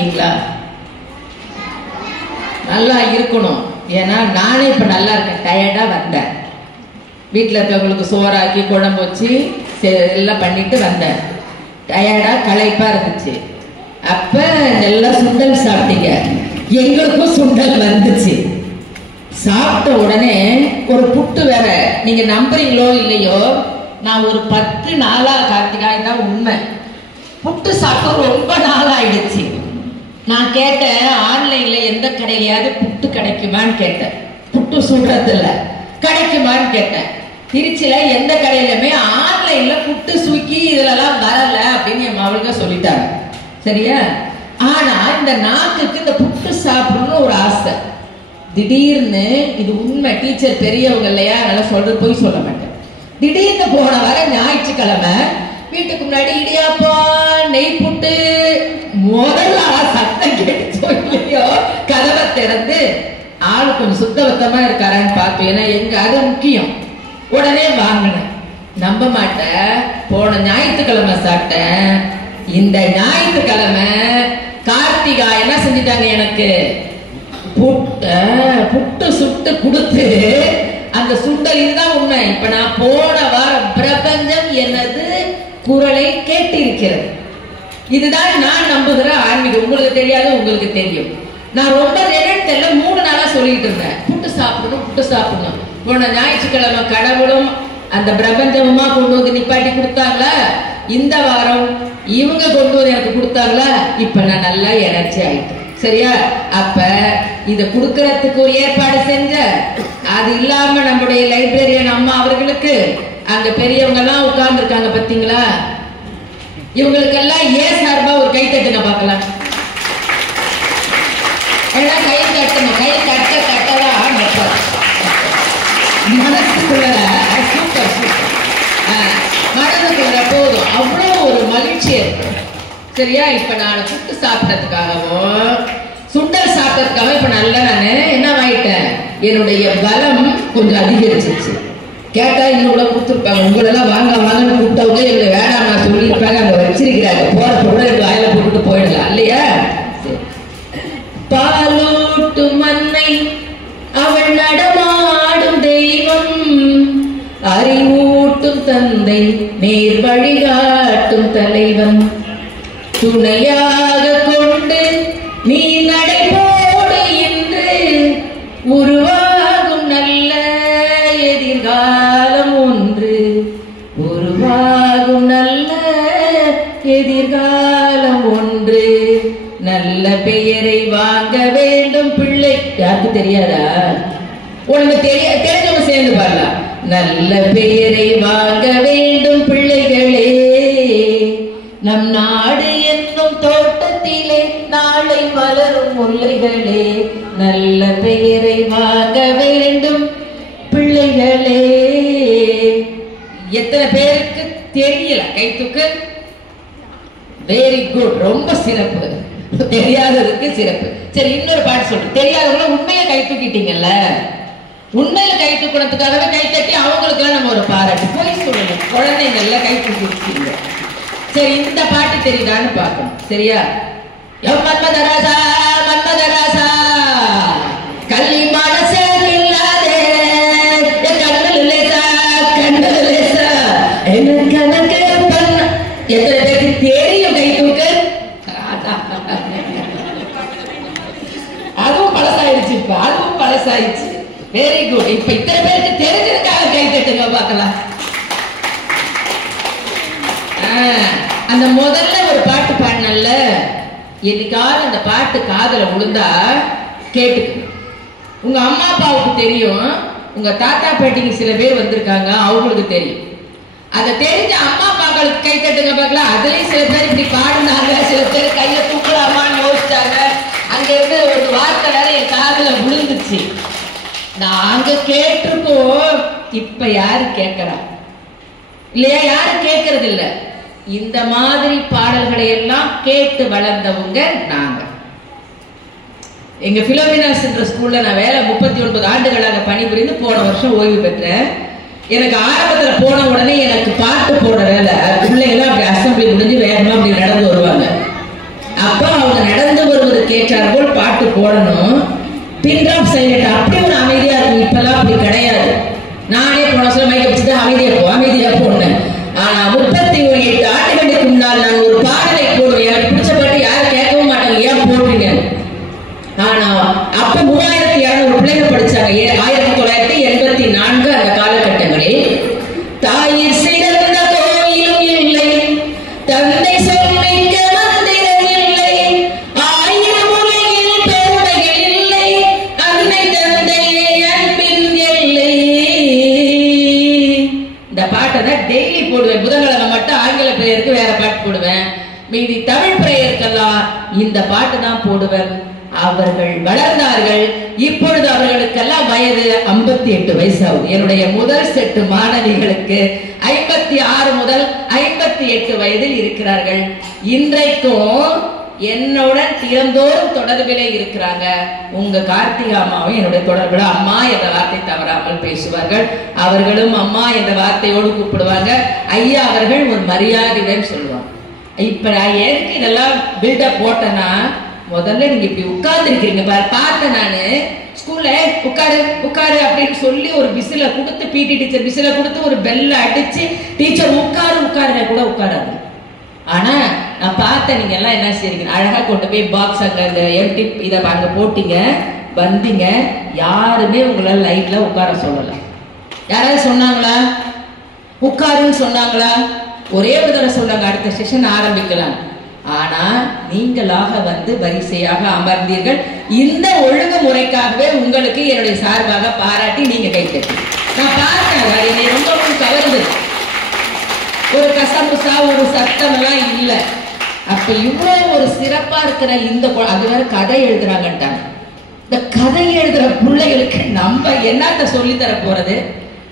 இருக்கீங்களா? நல்லா இருக்கணும். ஏன்னா நானே இப்ப நல்லா இருக்கேன். டயர்டா வந்தேன், வீட்டில் இருக்கவங்களுக்கு சோறாக்கி குழம்பு வச்சு எல்லாம் பண்ணிட்டு வந்தேன். டயர்டா களைப்பா இருந்துச்சு. அப்ப நல்லா சுண்டல் சாப்பிட்டீங்க, எங்களுக்கும் சுண்டல் வந்துச்சு. சாப்பிட்ட உடனே ஒரு புட்டு வேற. நீங்க நம்புறீங்களோ இல்லையோ, நான் ஒரு 10 நாளா கார்த்திகாய் தான் உண்மை, புட்டு சாப்பிட்டு ரொம்ப நாள் ஆயிடுச்சு. நான் கேட்டேன், ஆன்லைன்ல எந்த கடையிலையாவது புட்டு கிடைக்குமான்னு கேட்டேன். புட்டு சுடுறதில்ல, கிடைக்குமான்னு கேட்டேன். திருச்சியில எந்த கடையிலுமே ஆன்லைன்ல புட்டு சுக்கி இதுலலாம் வரல அப்படின்னு என் மகளுக்கு சொல்லிட்டாங்க. சரியா? ஆனா இந்த நாக்குக்கு இந்த புட்டு சாப்பிடணும்னு ஒரு ஆசை. திடீர்னு, இது உண்மை, டீச்சர் பெரியவங்க இல்லையா, நல்லா சொல்றது போய் சொல்ல மாட்டேன். திடீர்னு போன வர ஞாயிற்றுக்கிழமை வீட்டுக்கு முன்னாடி இடியாப்பா நெய் புட்டு, முதல்ல சத்தம் கேட்டுச்சோ இல்லையோ, கதவை திறந்து ஆளு கொஞ்சம் சுத்தபத்தமா இருக்காரான்னு பார்ப்பேன். ஏன்னா எங்க அது முக்கியம். உடனே வாங்கினேன். நம்ப மாட்டேன், போன ஞாயிற்றுக்கிழமை சாப்பிட்டேன். இந்த ஞாயிற்றுக்கிழமை கார்த்திகா என்ன செஞ்சிட்டாங்க, எனக்கு புட்டு சுட்டு கொடுத்து அந்த சுண்டல். இதுதான் உண்மை. இப்ப நான் போன வாரம் பிரபஞ்சம் எனது குரலை கேட்டிருக்கிறது. இதுதான் நான் நம்புகிற ஆன்மீகம். உங்களுக்கு தெரியாது, உங்களுக்கு தெரியும். நான் ரொம்ப தெரியல 3 நாளா சொல்லிட்டு இருந்தேன், புட்டு சாப்பிடணும் புட்டு சாப்பிடணும். போன ஞாயிற்றுக்கிழமை கடவுளும் அந்த பிரபஞ்சமுமா கொண்டு வந்து நிப்பாட்டி கொடுத்தாங்களா, இந்த வாரம் இவங்க கொண்டு வந்து எனக்கு கொடுத்தாங்களா, இப்ப நான் நல்லா எனர்ஜி ஆயிட்டேன். சரியா? அப்ப இத குடுக்கறதுக்கு ஒரு ஏற்பாடு செஞ்ச, அது இல்லாம நம்முடைய லைப்ரரியன் அம்மா அவர்களுக்கு அங்க பெரியவங்க எல்லாம் உட்கார்ந்து இருக்காங்க பாத்தீங்களா, இவங்களுக்கெல்லாம் ஏன் சார்பா ஒரு கை தட்டுங்க பார்க்கலாம். கை தட்டணும், கை தட்ட தட்டதான் மனசுக்குள்ள சூப்பர் சூப்பர், மனதுக்குள்ள போதும், அவ்வளவு ஒரு மகிழ்ச்சி இருக்கு. சரியா? இப்ப நான் புட்டு சாப்பிட்டதுக்காகவும் சுண்டல் சாப்பிட்டதுக்காக இப்ப நல்லா நான் என்ன ஆயிட்டேன், என்னுடைய பலம் கொஞ்சம் அதிகரிச்சிருச்சு. கேட்டா இன்னும் கூட கொடுத்துருப்பாங்க. உங்களெல்லாம் வாங்க வாங்கன்னு கூப்பிட்டவங்க எங்களை வேணாம் நான் சொல்லியிருப்பாங்க, அங்க வச்சிருக்கிறாங்க. போறப்ப கூட வாயில போட்டுட்டு போயிடலாம் இல்லையா? பாலூட்டு மண்ணை அவள் நடமாடும் தெய்வம், அறிவூட்டும் தந்தை நேர் வழிகாட்டும் தலைவன், துணையாக கொண்டு நீ நடைபோடு என்று உருவாகும் நல்ல எதிர்காலம் ஒன்று, உருவாகும் நல்ல எதிர்காலம் ஒன்று, நல்ல பெயரை வாங்க வேண்டும் பிள்ளை. யாருக்கு தெரியாதா? உனக்கு தெரிஞ்சவங்க சேர்ந்து பாடலாம். நல்ல பெயரை வாங்க வேண்டும் பிள்ளைகளே, நம் நாடு என்னும் தோட்டத்திலே நாளை மலரும் முல்லைகளே, நல்ல பெயரை வாங்க வேண்டும் பிள்ளைகளே. எத்தனை பேருக்கு தெரியல? கைத்துக்கு வெரி குட், ரொம்ப சிறப்பு. தெரியாததுக்கு சிறப்பு. சரி, இன்னொரு பாட்டு சொல்றேன். தெரியாதவங்கள உண்மையை கை தூக்கிட்டீங்கல்ல, உண்மையில கை தூக்கணத்துக்காகவே கை தட்டி அவங்களுக்கு எல்லாம் நம்ம ஒரு பாராட்டு. போய் சொல்லணும், குழந்தைங்கள்ல கை தூக்கிட்டீங்க. சரி, இந்த பாட்டு தெரியுதான்னு பார்க்கணும். சரியா? மன்மதராசா மன்மதராசா கள்ளி மனசே இல்லாதே கண்ணு லேசா கண்ணு லேசா என்ன கணக்கு பண்ண. எத்தனை பேருக்கு தெரியும் கை தூக்கு? அதுவும் பழசாயிடுச்சு. இப்ப அதுவும் பழசாயிடுச்சு. Very good. இப்ப இத்தனை பேருக்கு தெரிஞ்சதுக்காக கை தட்டுங்க பார்க்கலாம். அந்த முதல்ல ஒரு பாட்டு பாடினல்ல, என்னைக்காவது அந்த பாட்டு காதல விழுந்தா கேட்டுக்கு. உங்க அம்மா அப்பாவுக்கு தெரியும், உங்க தாத்தா பாட்டிக்கு சில பேர் வந்திருக்காங்க, அவங்களுக்கு தெரியும். அதை தெரிஞ்ச அம்மா அப்பாக்களுக்கு கை தட்டுங்க பார்க்கலாம். அதுலயும் சில பேர் இப்படி பாடினாங்க, சில பேர் கைய தூக்கலாமான்னு யோசிச்சாங்க. அங்க இருந்து ஒரு வார்த்தை வேற என் காதுல விழுந்துச்சு. நாங்க கேட்டிருக்கோம், இப்ப யாரு கேட்கிறா இல்லையா? யாரும் கேட்கறது இல்ல. இந்த மாதிரி பாடல்களை எல்லாம் கேட்டு வளர்ந்தவங்க நாங்க. எங்க பிலோமினாஸ் என்ற ஸ்கூல்ல நான் வேலை 39 ஆண்டுகளாக பணிபுரிந்து போன வருஷம் ஓய்வு பெற்றேன். எனக்கு ஆரம்பத்துல போன உடனே எனக்கு பாட்டு போட வேலை. பிள்ளைங்களாம் அப்படி அசம்பிளி முடிஞ்சு வேகமா அப்படி நடந்து வருவாங்க. அப்ப அவங்க நடந்து சந்தர்ப்பத்துக்கு ஏற்றார் போல் பாட்டு போடணும். பின் டிராப் சைலண்ட் அப்படி ஒரு அமைதியா இருக்கும். இப்பெல்லாம் அப்படி கிடையாது. நானே போன சொல்ல மைக்க வச்சுட்டு அமைதியா போனேன். ஆனா 38 ஆண்டுகளுக்கு முன்னால் நான் ஒரு பாடலை போடுவேன். எனக்கு பிடிச்ச பாட்டு யாரும் கேட்கவும் மாட்டாங்க, ஏன் போடுறீங்க. ஆனா அப்ப 3200 பிள்ளைங்க படிச்சாங்க. 1984 அந்த காலகட்டங்களில் தாயிர் சிறந்த கோயிலும் இல்லை, தந்தை சொல்லிக்க மந்திரம் இல்லை, 1000 மொழியில் பெருமைகள் இல்லை, அன்னை தந்தையை அன்பின் எல்லை. இந்த பாட்டை தான் டெய்லி போடுவேன். புதன்கிழமை மட்டும் ஆங்கில பிரேயருக்கு வேற பாட்டு போடுவேன். மீதி தமிழ் பிரேயருக்கெல்லாம் இந்த பாட்டு தான் போடுவேன். அவர்கள் வளர்ந்தார்கள். இப்பொழுது அவர்களுக்கெல்லாம் வயது 58 வயசாகும். என்னுடைய முதல் செட்டு மாணவிகளுக்கு 56 முதல் 58 வயதில் இருக்கிறார்கள். இன்றைக்கும் என்னுடன் திறந்தோறும் தொடர்பிலே இருக்கிறாங்க. உங்க கார்த்திகா அம்மாவும் என்னுடைய தொடர்புல அம்மா என்ற வார்த்தை தவறாமல் பேசுவார்கள். அவர்களும் அம்மா என்ற வார்த்தையோடு கூப்பிடுவாங்க. ஐயா அவர்கள் ஒரு மரியாதையுடன் சொல்லுவாங்க. இப்ப நான் எதுக்கு இதெல்லாம் பில்டப் போட்டேன்னா, முதல்ல நீங்க இப்படி உட்கார்ந்து இருக்கிறீங்க பார்த்தேன். நானு ஸ்கூல்ல உட்காரு அப்படின்னு சொல்லி ஒரு விசில கொடுத்து, பிடி டீச்சர் விசில கொடுத்து ஒரு பெல்ல அடிச்சு டீச்சர் உட்காரு கூட உட்காராது. ஆனா நான் பார்த்தேன் நீங்க எல்லாம் என்ன செய்றீங்க, அழகா கொண்டு போய் பாக்ஸ் அங்க இந்த எம்டி இதை அங்க போட்டீங்க, வந்தீங்க. யாருமே உங்களை லைட்ல உட்கார சொல்லல. யாராவது சொன்னாங்களா? உட்காருன்னு சொன்னாங்களா? ஒரே ஒரு தடவை சொன்னாங்க, அடுத்த செஷன் ஆரம்பிக்கலாம். ஆனா நீங்களாக வந்து வரிசையாக அமர்ந்தீர்கள். இந்த ஒழுங்குமுறைக்காகவே உங்களுக்கு என்னுடைய சார்பாக பாராட்டி நீங்க கைத்தட்டி. நான் பார்த்தேன், என்னை ரொம்ப கவர்ந்து. ஒரு கசமுசா ஒரு சத்தம் எல்லாம் இல்லை. அப்ப இவ்வளவு ஒரு சிறப்பா இருக்கிற இந்த அது வேற கதை எழுதுறாங்கட்டாங்க. இந்த கதை எழுதுற பிள்ளைகளுக்கு நம்ம என்னத்த சொல்லி தர போறது?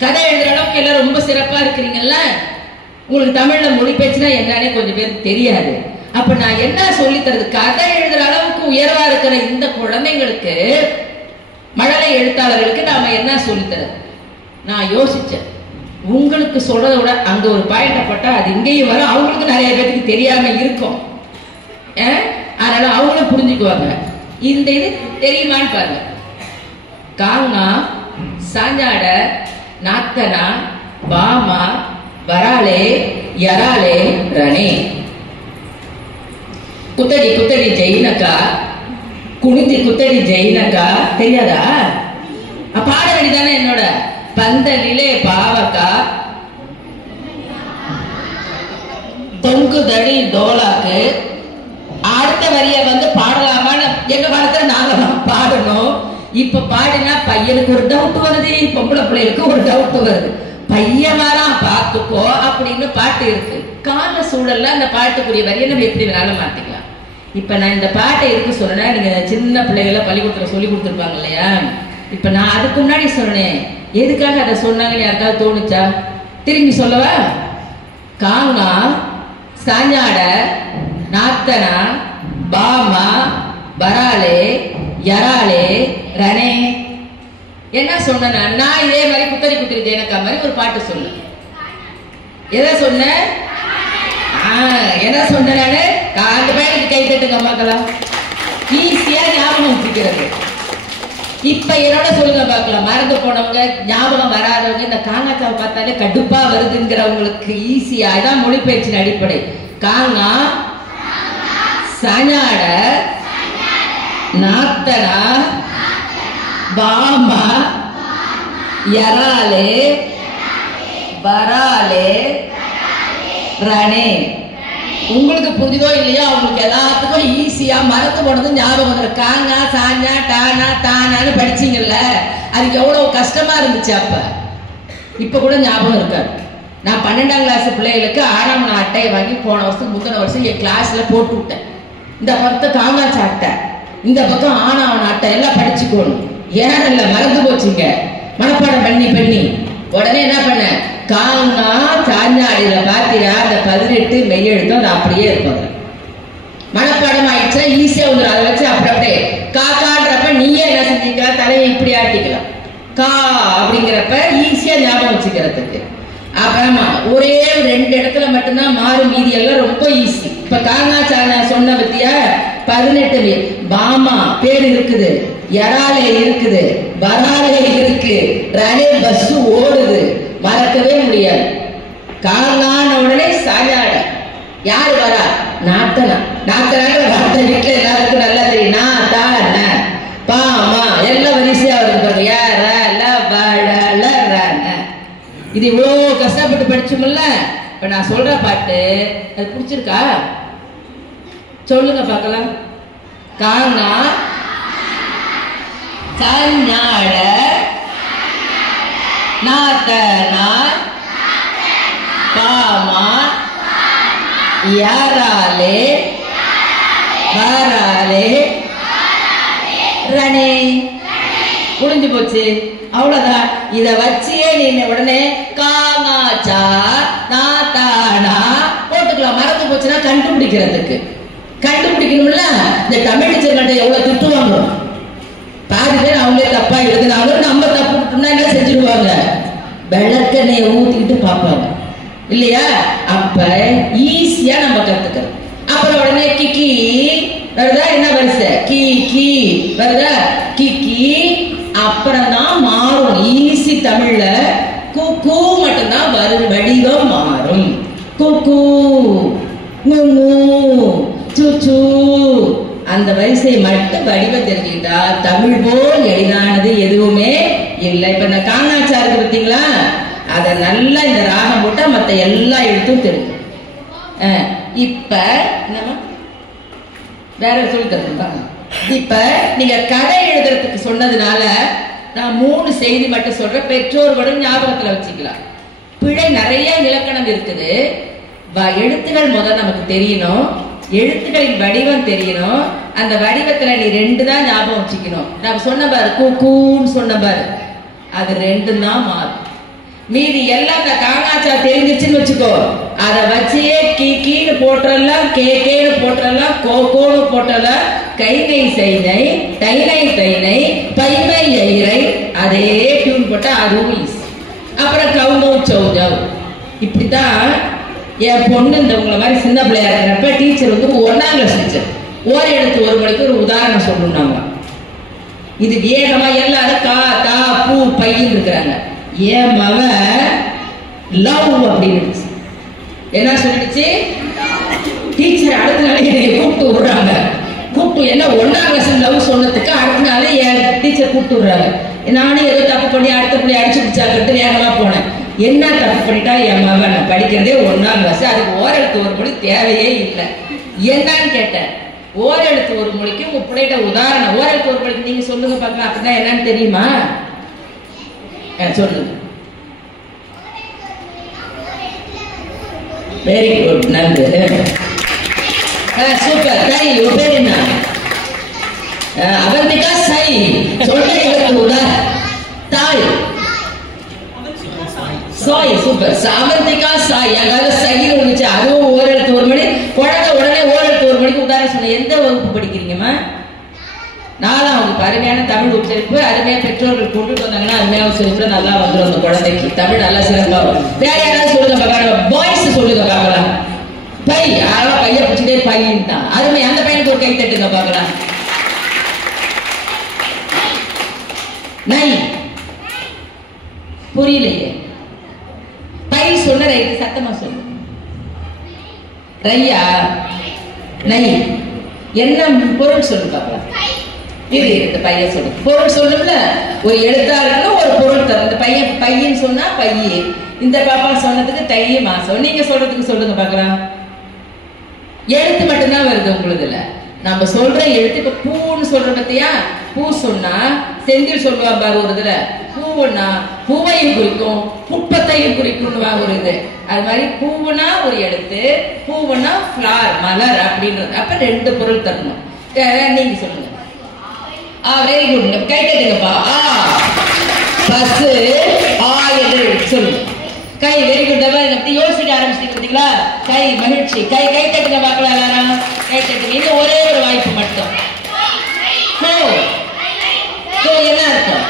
கதை எழுதுற அளவுக்கு எல்லாம் ரொம்ப சிறப்பா இருக்கிறீங்கல்ல. உங்களுக்கு தமிழ்ல மொழி பேச்சுனா என்னன்னே கொஞ்சம் பேருக்கு தெரியாது. அப்ப நான் என்ன சொல்லி தரது? கதை எழுதுற அளவுக்கு உயர்வா இருக்கிற இந்த குழந்தைங்களுக்கு, மழலை எழுத்தாளர்களுக்கு நாம என்ன சொல்லி தரது? நான் யோசிச்சேன், உங்களுக்கு சொல்றதை விட அங்க ஒரு பாயிண்ட போட்டா அது இங்கேயும் வரும். அவங்களுக்கு நிறைய பேருக்கு தெரியாம இருக்கும், அதனால அவங்களும் புரிஞ்சுக்குவாங்க. இந்த இது தெரியுமான்னு பாருங்க. காங்கா, சாஞ்சாட, நாத்தனா, பாமா, வராலே, யராலே, ரணே. குத்தடி குத்தடி ஜெயினக்கா, குனிதி குத்தடி ஜெயினக்கா. தெரியாதா? பாட வேண்டிதானே என்னோட. பந்தலிலே பாவக்கா, தொங்குதடி டோலாக்கு. அடுத்த வரிய வந்து பாடலாமான்னு எங்க காலத்துல நாங்க பாடணும். இப்ப பாடினா பையனுக்கு ஒரு டவுட் வருது, பொம்பளை பிள்ளைகளுக்கு ஒரு டவுட் வருது. பையன் வாரான் பாத்துக்கோ அப்படின்னு பாட்டு இருக்கு. கால சூழல்ல அந்த பாட்டுக்குரிய வரிய நம்ம எப்படி வேணாலும் மாத்திக்கலாம். இப்ப நான் இந்த பாட்டை இருக்கு சொன்னேன். நீங்க சின்ன பிள்ளைகளை பள்ளிக்கூடத்துல சொல்லி கொடுத்துருப்பாங்க இல்லையா? இப்ப நான் அதுக்கு முன்னாடி சொன்னேன், எதுக்காக அதை சொன்னாங்கன்னு யாருக்காவது தோணுச்சா? திரும்பி சொல்லவா? காங்கா, சாஞ்சாட, நாத்தனா, பாமா, பராலே, யராலே, ரணே. என்ன சொன்ன? நான் இதே மாதிரி குத்தரி குத்தரி ஜெயனக்கா மாதிரி ஒரு பாட்டு சொல்லு. எதை சொன்ன? என்ன சொன்ன? நானு அந்த பையனுக்கு கை தட்டுங்க அம்மாக்கலாம். ஈஸியா ஞாபகம் வச்சுக்கிறது. இப்ப என்னோட சொல்லுங்க பார்க்கலாம். மறந்து போனவங்க, ஞாபகம் வராதவங்க, இந்த காங்காச்சாவை பார்த்தாலே கடுப்பா வருதுங்கிறவங்களுக்கு ஈஸியா இதான் மொழிபெயர்ச்சியின் அடிப்படை. காங்கா, சஞாட, நாத்தனா, பாமா, யராலே, பராலே, ரணே. உங்களுக்கு புரியுதோ இல்லையோ, அவங்களுக்கு எல்லாத்துக்கும் ஈஸியா மறந்து போனது ஞாபகம் வந்துடும். காங்கா, சாஞ்சா, டானா, தானான்னு படிச்சீங்கல்ல, அதுக்கு எவ்வளவு கஷ்டமா இருந்துச்சு. அப்ப இப்ப கூட ஞாபகம் இருக்காது. நான் 12ஆம் கிளாஸ் பிள்ளைகளுக்கு ஆறாம் அட்டையை வாங்கி போன வருஷம் முந்தின வருஷம் என் கிளாஸ்ல போட்டு விட்டேன். இந்த பக்கம் காங்காச்சா அட்டை, இந்த பக்கம் ஆனாவன அட்டை எல்லாம் படிச்சுக்கணும். ஏன் இல்ல மறந்து போச்சுங்க, மனப்பாடம் பண்ணி உடனே என்ன பண்ண, காங்கா சாஞ்சாடியில பாத்தீங்கன்னா அந்த 18 மெய்யெழுத்தும் அது அப்படியே இருப்பாங்க. மனப்பாடம் ஆயிடுச்சா ஈஸியா வந்துடும். அதை வச்சு அப்படியே காக்கான்றப்ப நீயே என்ன செஞ்சுக்கலாம், தலையை இப்படி ஆட்டிக்கலாம். கா அப்படிங்கிறப்ப ஈஸியா ஞாபகம் வச்சுக்கிறதுக்கு. அப்புறமா ஒரே 2 இடத்துல மட்டும்தான் மாறு, மீதி எல்லாம் ரொம்ப ஈஸி. இப்ப காங்கா சானா சொன்ன பத்தியா, 18 பாமா பேர் இருக்குது, யராலே இருக்குது, பராலே இருக்கு, ரலே பஸ் ஓடுது, மறக்கவே முடியாது. காங்கான உடனே சாயாட யாரு வரா? நாத்தனா. நாத்தனாங்க வார்த்தை வீட்டுல எல்லாருக்கும் நல்லா தெரியும். நான் தான் பாமா எல்லாம் வரிசையா வருது பாருங்க. யார இது இவ்வளவு கஷ்டப்பட்டு படிச்சோம்ல. இப்ப நான் சொல்ற பாட்டு அது பிடிச்சிருக்கா? சொல்லுங்க பார்க்கலாம். காங்கா சஞ்ஞாட நாத்தனா பாமா யாராலே பாராலே ரணே. முடிஞ்சு போச்சு, அவ்வளவுதான். இத வச்சியே நீ உடனே காமாச்சா நாத்தானா போட்டுக்கலாம். மறந்து போச்சுன்னா கண்டுபிடிக்கிறதுக்கு கண்டுபிடிக்கணும்ல. இந்த தமிழ் டீச்சர்கிட்ட எவ்வளவு திட்டுவாங்க. பாதி பேர் அவங்களே தப்பா எழுதுனாலும் நம்ம தப்பு என்ன செஞ்சிருவாங்க, விளக்கெண்ணெய ஊத்திக்கிட்டு பார்ப்பாங்க இல்லையா? அப்ப ஈஸியா நம்ம கத்துக்கிறோம். அப்புறம் உடனே கிக்கி வருதா? என்ன வரிசை? கி கி வருதா? கிக்கி அப்புறம் தான் மாறும். ஈஸி தமிழ்ல குக்கு மட்டும்தான் வரும், வடிவம் மாறும். குக்கு சுச்சு அந்த வரிசையை மட்டும் வடிவம் தெரிஞ்சுக்கிட்டா தமிழ் போல் எளிதானது எதுவுமே இல்லை. இப்ப இந்த காங்காச்சா இருக்கு பார்த்தீங்களா? அதை நல்லா இந்த ராகம் போட்டா மற்ற எல்லா எழுத்தும் தெரியும். இப்ப என்னமா வேற சொல்லி தருவாங்க. இப்ப நீங்க கதை எழுதுறதுக்கு சொன்னதுனால நான் 3 செய்தி மட்டும் சொல்றேன். பெற்றோர்களும் ஞாபகத்துல வச்சுக்கலாம். பிழை நிறைய இலக்கணம் இருக்குது. எழுத்துக்கள் முதல் நமக்கு தெரியணும், எழுத்துக்களின் வடிவம் தெரியணும். அந்த வடிவத்துல நீ 2 தான் ஞாபகம் வச்சுக்கணும். நான் சொன்ன பாரு கூன்னு சொன்ன பாரு, அது 2 தான் மாறும். மீதி எல்லாம் இந்த காங்காச்சா தெரிஞ்சிச்சுன்னு வச்சுக்கோ, அதை வச்சே கீன்னு போட்டுறலாம், கேன்னு போட்டுறலாம், கோன்னு போட்டுறலாம், கைனை செய்னை தைனை தைனை பைமை எயிரை அதே டியூன் போட்டா அதுவும் ஈஸி. அப்புறம் கவுனோ சௌஜவ். இப்படித்தான் என் பொண்ணு இந்த உங்களை மாதிரி சின்ன பிள்ளையா இருக்கிறப்ப டீச்சர் வந்து 1ஆம் கிளாஸ் டீச்சர் ஓர் எழுத்து ஒரு மணிக்கு ஒரு உதாரணம் சொல்லணும்னாங்க. இது வேகமா எல்லாரும் கா தா பூ பையன் இருக்கிறாங்க. என் மவ லவ் அப்படின்னு என்ன சொல்லிடுச்சு டீச்சர். அடுத்த நாளே என்னை கூப்பிட்டு விடுறாங்க. கூப்பிட்டு என்ன 1ஆம் கிளாஸ் லவ் சொன்னதுக்கு அடுத்த நாளே என் டீச்சர் கூப்பிட்டு விடுறாங்க. நானும் ஏதோ தப்பு பண்ணி அடுத்த பிள்ளை அடிச்சு பிடிச்சாக்கிட்டு வேகமா போனேன். என்ன தப்பு பண்ணிட்டா என் மகன் படிக்கிறதே 1ஆம் கிளாஸ், அதுக்கு ஓரெழுத்து ஒரு மொழி தேவையே இல்லை. என்னன்னு கேட்டேன். ஓரெழுத்து ஒரு மொழிக்கு உங்க பிள்ளைகிட்ட உதாரணம் ஓரெழுத்து ஒரு மொழிக்கு நீங்க சொல்லுங்க பார்க்கலாம். அப்படின்னா என்னன்னு தெரியுமா? சொல்லுங்க. வெரி குட், நன்றி, சூப்பர். சரி, உங்க பேர் என்ன? அவந்திகா. சரி, சொல்ற தாய் சாய். சூப்பர். அவந்திகா சாய். அதாவது சகில் ஒண்ணுச்சு, அதுவும் ஓரெழுத்து ஒரு மணி. குழந்தை உடனே ஓரெழுத்து ஒரு மணிக்கு உதாரணம் சொன்ன. எந்த வகுப்பு படிக்கிறீங்கம்மா? 4ஆம் வகுப்பு. அருமையான தமிழ் உச்சரிப்பு. அருமையா பெற்றோர்கள் கொண்டுட்டு வந்தாங்கன்னா அருமையா உச்சரிப்பு நல்லா வந்துடும் அந்த குழந்தைக்கு. தமிழ் நல்லா சிறப்பா வரும். வேற யாராவது சொல்லுங்க பார்க்கலாம். பாய்ஸ் சொல்லுங்க பார்க்கலாம். பை யாராவது பைய பிடிச்சிட்டே பையன் தான். அருமை. அந்த பையனுக்கு ஒரு கை தட்டுங்க பார்க்கலாம். நை புரியலையே. பை சொன்ன ரைட்டு, சத்தமா சொல்லு. ரையா நை என்ன பொருள் சொல்லு பார்க்கலாம். இது இந்த பையன் சொல்லு. பொருள் சொல்லும்ல, ஒரு எழுத்தா இருக்கணும், ஒரு பொருள் தரும். இந்த பையன் பையன் சொன்னா பையே. இந்த பாப்பா சொன்னதுக்கு தைய மாசம். நீங்க சொல்றதுக்கு சொல்லுங்க பார்க்கலாம். எழுத்து மட்டும்தான் வருது உங்களுதுல. நம்ம சொல்ற எழுத்து. இப்ப பூன்னு சொல்ற பத்தியா? பூ சொன்னா செந்தில் சொல்லுவா பாரு ஒரு இதுல. பூவுன்னா பூவையும் குறிக்கும், புட்பத்தையும் குறிக்கும் ஒரு இது. அது மாதிரி பூவுனா ஒரு எழுத்து, பூவுனா ஃபிளார் மலர் அப்படின்றது. அப்ப 2 பொருள் தரணும். நீங்க சொல்லுங்க. Very good. கை தட்டுங்கப்பா. பஸ் ஆ என்று சொல்லுங்க. கை. Very good. அப்படி யோசிக்க ஆரம்பிச்சிட்டீங்க பார்த்தீங்களா? கை மகிழ்ச்சி. கை கை தட்டுங்க பார்க்கலாம் எல்லாரும். கை தட்டுங்க. இன்னும் ஒரே ஒரு வாய்ப்பு மட்டும். என்ன அர்த்தம்?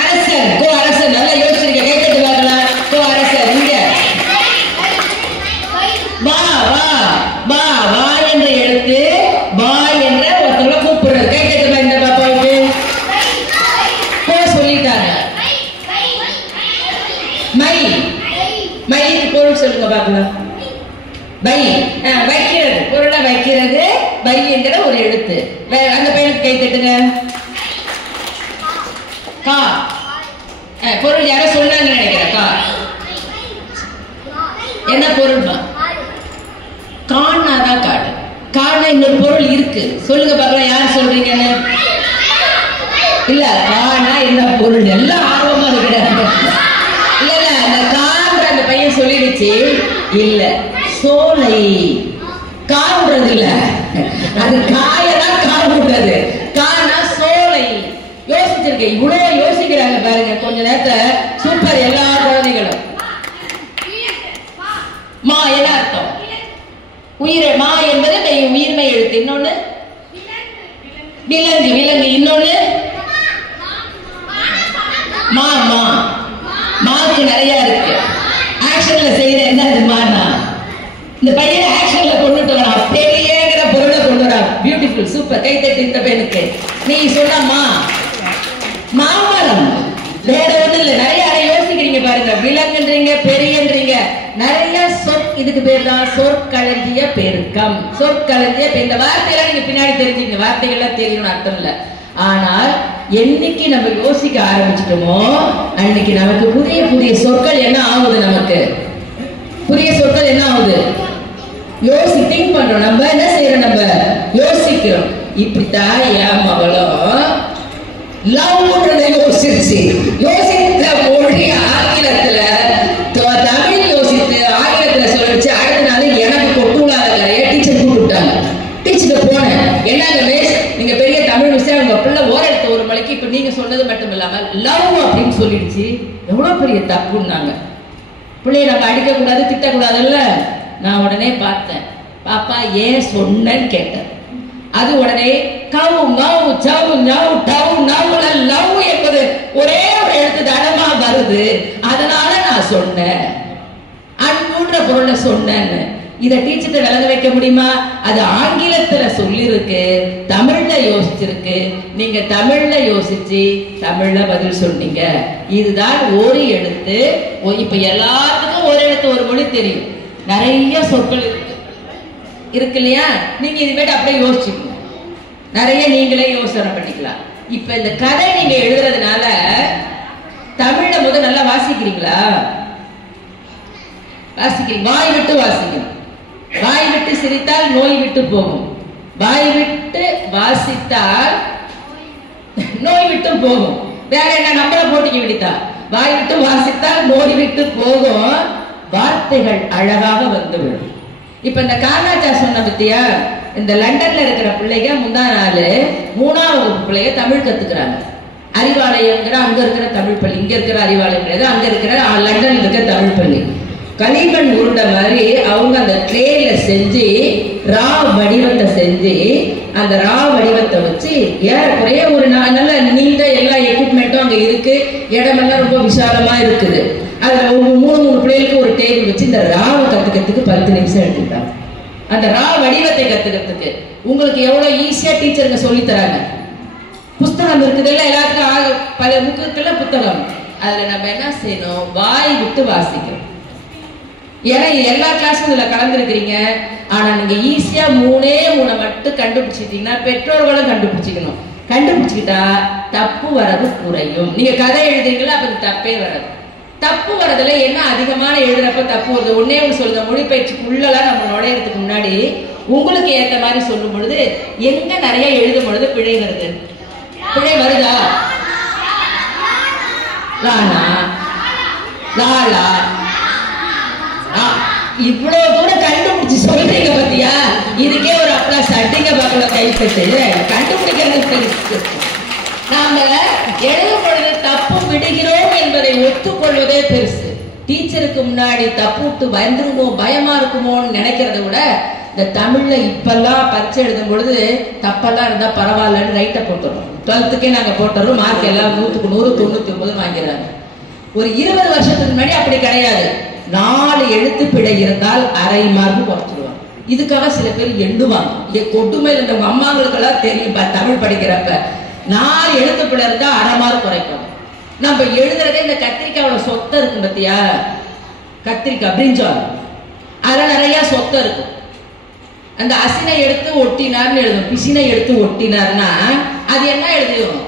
அரசர். கோ அரசர். நல்லா யோசிச்சிருக்க. கை தட்டு பார்க்கலாம். கோ அரசர். இங்க வா வா வா வா என்ற எழுத்து, வா என்ற எழுத்து. அந்த பையனுக்கு கை தட்டுங்க. கா பொருள் யாரோ சொன்னாங்கன்னு நினைக்கிறேன். கா என்ன பொருள்மா? காணாதான் காடு. காண இன்னொரு பொருள் இருக்கு, சொல்லுங்க பார்க்கலாம். யார் சொல்றீங்கன்னு? இல்ல காணா என்ன பொருள்? எல்லாம் ஆர்வமா இருக்கிறாங்க. இல்ல இல்ல அந்த காண்ற அந்த பையன் சொல்லிடுச்சு. இல்ல சோலை காண்றது இல்ல, அது காயதான் காண்றது. காணா சோலை. யோசிச்சிருக்கேன், இவ்வளவு யோசிக்கிறாங்க பாருங்க. கொஞ்ச நேரத்தை சூப்பர். எல்லா குழந்தைகளும் மா என்ன அர்த்தம்? உயிரை. மா என்பது உயிர்மை எழுத்து. இன்னொன்னு விலங்கு. விலங்கு. இன்னொன்னு மா. மா மாக்கு நிறைய இருக்கு. ஆக்ஷன்ல செய்யற என்ன மானா? இந்த பையனை ஆக்ஷன்ல கொண்டுட்டு வரா. பெரியங்கிற பொருளை கொண்டு வரா. Beautiful, super. கை தட்டி இந்த பையனுக்கு. நீ சொன்னமா மாமரம். வேற ஒண்ணு இல்ல. நிறைய யோசிக்கிறீங்க பாருங்க. விலங்குன்றீங்க, பெரியன்றீங்க, நிறைய இதுக்கு பேர் தான் சொற்களஞ்சிய பெருக்கம். சொற்களஞ்சிய. இந்த வார்த்தையெல்லாம் நீங்க பின்னாடி தெரிஞ்சுங்க. வார்த்தைகள்லாம் தெரியணும் அர்த்தம் இல்ல. ஆனால் என்னைக்கு நம்ம யோசிக்க ஆரம்பிச்சிட்டோமோ அன்னைக்கு நமக்கு புதிய புதிய சொற்கள் என்ன ஆகுது? நமக்கு புதிய சொற்கள் என்ன ஆகுது? திங்க் பண்றோம். நம்ம என்ன செய்யறோம்? நம்ம யோசிக்கிறோம். இப்படித்தான் என் மகளும் லவ்ன்றதை யோசிச்சு யோசித்த மொழி ஆங்கிலத்துல தமிழ் யோசித்து ஆங்கிலத்துல சொல்லிச்சு. அடுத்த நாள் எனக்கு கொட்டுள்ளாத கரைய டீச்சர் கூப்பிட்டாங்க. டீச்சர் போனேன். என்னங்க மிஸ், நீங்க பெரிய தமிழ் மிஸ், உங்க பிள்ளை ஓரெழுத்து ஒரு மலைக்கு இப்ப நீங்க சொன்னது மட்டும் இல்லாம லவ் அப்படின்னு சொல்லிடுச்சு. எவ்வளவு பெரிய தப்புன்னாங்க. பிள்ளைய நம்ம அடிக்க கூடாது, திட்டக்கூடாதுல்ல. நான் உடனே பார்த்தேன். பாப்பா ஏன் சொன்னேன்னு கேட்டேன். அது உடனே கவு மவு சவு நவு டவு நவுல லவ் என்பது ஒரே ஒரு எழுத்து தடமா வருது, அதனால நான் சொன்னேன். அன்புன்ற பொருளை சொன்னேன்னு. இதை டீச்சர்கிட்ட விளங்க வைக்க முடியுமா? அது ஆங்கிலத்துல சொல்லிருக்கு, தமிழ்ல யோசிச்சிருக்கு. நீங்க தமிழ்ல யோசிச்சு தமிழ்ல பதில் சொன்னீங்க. இதுதான் ஒரு எழுத்து. இப்ப எல்லாத்துக்கும் ஒரு எழுத்து ஒரு மொழி தெரியும். நிறைய சொற்கள் இருக்கு இல்லையா? நீங்க இதுமேட்டு அப்படியே யோசிச்சுக்கணும். நிறைய நீங்களே யோசனை பண்ணிக்கலாம். இப்ப இந்த கதை நீங்க எழுதுறதுனால தமிழ்ல முதல் நல்லா வாசிக்கிறீங்களா? வாசிக்கிறீங்க. வாய் விட்டு வாசிக்கணும். வாய் விட்டு சிரித்தால் நோய் விட்டு போகும். வாய் விட்டு வாசித்தால் நோய் விட்டு போகும். வேற என்ன நம்பரை போட்டிக்க விடுத்தா? வாய் விட்டு வாசித்தால் நோய் விட்டு போகும். வார்த்தைகள் அழகாக வந்துவிடும். இப்ப இந்த கார்னாச்சா சொன்ன பத்தியா, இந்த லண்டன்ல இருக்கிற பிள்ளைங்க முந்தா நாள் 3ஆம் வகுப்பு பிள்ளைங்க தமிழ் கத்துக்கிறாங்க. அறிவாலயங்கிற அங்க இருக்கிற தமிழ் பள்ளி, இங்க இருக்கிற அறிவாலயம் கிடையாது, அங்க இருக்கிற லண்டன்ல இருக்கிற தமிழ் பள்ளி. களிமண் உருண்டை மாதிரி அவங்க அந்த ட்ரேல செஞ்சு ரா வடிவத்தை செஞ்சு அந்த ரா வடிவத்தை வச்சு ஏறக்குறைய ஒரு நல்ல நீண்ட எல்லா எக்யூப்மெண்ட்டும் அங்க இருக்கு. இடமெல்லாம் ரொம்ப விசாலமா இருக்குது. அதுல 3 பிள்ளைகளுக்கு ஒரு டேபிள் வச்சு இந்த ராவை கத்துக்கிறதுக்கு 10 நிமிஷம் எடுத்துக்கிட்டாங்க. அந்த ரா வடிவத்தை கத்துக்கிறதுக்கு உங்களுக்கு எவ்வளவு ஈஸியா டீச்சருங்க சொல்லி தராங்க. புஸ்தகம் இருக்குது இல்ல, எல்லாத்துக்கும் பல புக்குக்குள்ள புத்தகம். அதுல நம்ம என்ன செய்யணும்? வாய் விட்டு வாசிக்கணும். ஏன்னா எல்லா கிளாஸும் இதுல கலந்துருக்கிறீங்க. ஆனா நீங்க ஈஸியா 3 மட்டும் கண்டுபிடிச்சிட்டீங்கன்னா பெற்றோர்களும் கண்டுபிடிச்சிக்கணும். கண்டுபிடிச்சுக்கிட்டா தப்பு வர்றது குறையும். நீங்க கதை எழுதுறீங்களா, அப்ப தப்பே வராது. தப்பு வரதுல என்ன அதிகமான எழுதுறப்ப தப்பு வருது? ஒன்னே ஒன்று சொல்லுங்க. மொழிபெயர்ச்சிக்குள்ளலாம் நம்ம நுழையறதுக்கு முன்னாடி உங்களுக்கு ஏற்ற மாதிரி சொல்லும் பொழுது எங்க நிறைய எழுதும் பொழுது பிழை வருது? பிழை வருதா? லானா லாலா இவ்வளவு தூரம் கண்டுபிடிச்சு சொல்றீங்க பத்தியா? இதுக்கே ஒரு அப்ளாஸ் அடிங்க பார்க்கல, கைப்பட்டு கண்டுபிடிக்கிறது. நாம எழுதும் பொழுது தப்பு விடுகிறோம் என்பதை ஒத்துக்கொள்வதே பெருசு. டீச்சருக்கு முன்னாடி தப்பு விட்டு வந்துருமோ பயமா இருக்குமோன்னு நினைக்கிறத விட இந்த தமிழ்ல இப்பெல்லாம் பரீட்சை எழுதும் பொழுது தப்பெல்லாம் இருந்தா பரவாயில்லன்னு ரைட்டை போட்டுறோம். 12க்கே நாங்க போட்டுறோம். மார்க் எல்லாம் 100க்கு 100 99 வாங்கிறாங்க. ஒரு 20 வருஷத்துக்கு முன்னாடி அப்படி கிடையாது. 4 எழுத்து பிழை இருந்தால் அரை மார்க் குறைச்சிருவாங்க. இதுக்காக சில பேர் எண்ணுவாங்க. கொடுமை இந்த அம்மாங்களுக்கெல்லாம் தெரியும். தமிழ் படிக்கிறப்ப 4 எழுத்து பிழை இருந்தா அரை மார்க் குறைப்பாங்க. நம்ம எழுதுறதே இந்த கத்திரிக்காயோட சொத்தை இருக்கும் பத்தியா? கத்திரிக்காய் பிரிஞ்சால் அதுல நிறைய சொத்தை இருக்கும். அந்த அசினை எடுத்து ஒட்டினார்னு எழுதும். பிசினை எடுத்து ஒட்டினார்னா அது என்ன எழுதியும்?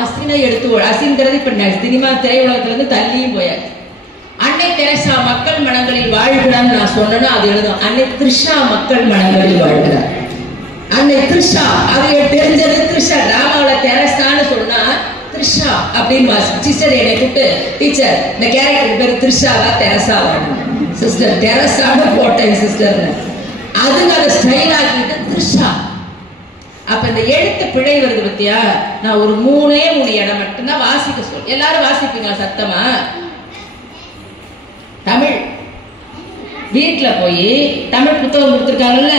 அசினை எடுத்து. அசிங்கிறது இப்ப சினிமா திரையுலகத்துல இருந்து தள்ளியும் போயாச்சு. அன்னை தெரசா மக்கள் மனங்களில் வாழ்கிறான்னு நான் சொன்னா அது எழுதும். அன்னை த்ரிஷா மக்கள் மனங்களில் வாழ்கிறார். அன்னை த்ரிஷா அது தெரிஞ்சது. த்ரிஷா டிராமாவில் தெரசான்னு சொன்னா த்ரிஷா அப்படின்னு சிஸ்டர் என்னை கூப்பிட்டு, டீச்சர் இந்த கேரக்டர் பேர் த்ரிஷாவா தெரசாவா? சிஸ்டர் தெரசான்னு போட்டேன் சிஸ்டர்னு. அதுக்கு அதை ஸ்டைல் ஆக்கிட்டு த்ரிஷா. அப்ப இந்த எழுத்து பிழை வருது பத்தியா? நான் ஒரு 3 இடம் மட்டும்தான் வாசிக்க சொல். எல்லாரும் வாசிப்பீங்களா சத்தமா? தமிழ் வீட்டுல போய் தமிழ் புத்தகம் கொடுத்துருக்காங்கல்ல,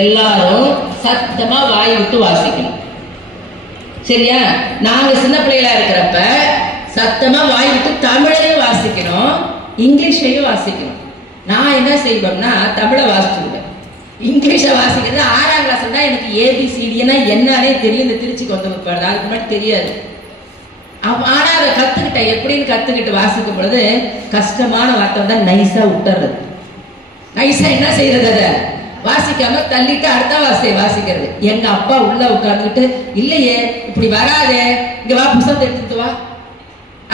எல்லாரும் சத்தமா வாய் விட்டு வாசிக்கணும். சரியா? நாங்க சின்ன பிள்ளைகளா இருக்கிறப்ப சத்தமா வாய் விட்டு தமிழையும் வாசிக்கணும், இங்கிலீஷையும் வாசிக்கணும். நான் என்ன செய்வேன்னா தமிழை வாசிச்சுடுவேன், இங்கிலீஷை வாசிக்கிறது 6ஆம் கிளாஸ் தான் எனக்கு ஏபிசிடினா என்னன்னே தெரியும். இந்த திருச்சிக்கு வந்து வைப்பாரு, அதுக்கு முன்னாடி தெரியாது. ஆனா அதை கத்துக்கிட்டேன். எப்படின்னு கத்துக்கிட்டு வாசிக்கும் பொழுது கஷ்டமான வார்த்தை தான் நைஸா விட்டுறது. நைஸா என்ன செய்யறது? அதை வாசிக்காம தள்ளிட்டு அடுத்த வார்த்தையை வாசிக்கிறது. எங்க அப்பா உள்ள உட்கார்ந்துக்கிட்டு, இல்லையே இப்படி வராதே, இங்க வா புத்தகத்தை எடுத்துட்டு வா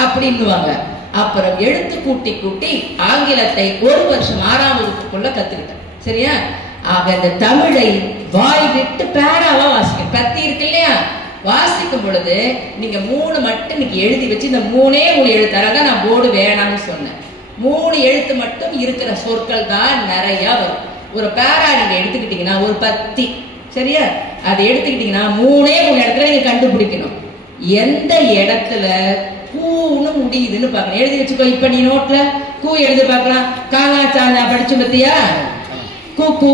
அப்படின்னுவாங்க. அப்புறம் எழுத்து கூட்டி கூட்டி ஆங்கிலத்தை 1 வருஷம் 6ஆம் வகுப்புக்குள்ள கத்துக்கிட்டேன். சரியா? ஆக இந்த தமிழை வாய் விட்டு பேராவா வாசிக்கணும். பத்தி இருக்கு இல்லையா? வாசிக்கும் பொழுது நீங்க 3 மட்டும் இன்னைக்கு எழுதி வச்சு, இந்த 3 எழுத்தாராக நான் போர்டு வேணாம்னு சொன்னேன். 3 எழுத்து மட்டும் இருக்கிற சொற்கள் தான் நிறைய வரும். ஒரு பேரா நீங்க எடுத்துக்கிட்டீங்கன்னா ஒரு பத்தி, சரியா? அதை எடுத்துக்கிட்டீங்கன்னா 3 இடத்துல நீங்க கண்டுபிடிக்கணும் எந்த இடத்துல கூன்னு முடியுதுன்னு பார்க்கணும். எழுதி வச்சுக்கோ. இப்ப நீ நோட்ல கூ எழுதி பார்க்கலாம். காங்கா சாந்தா படிச்சு பத்தியா? கூ கூ,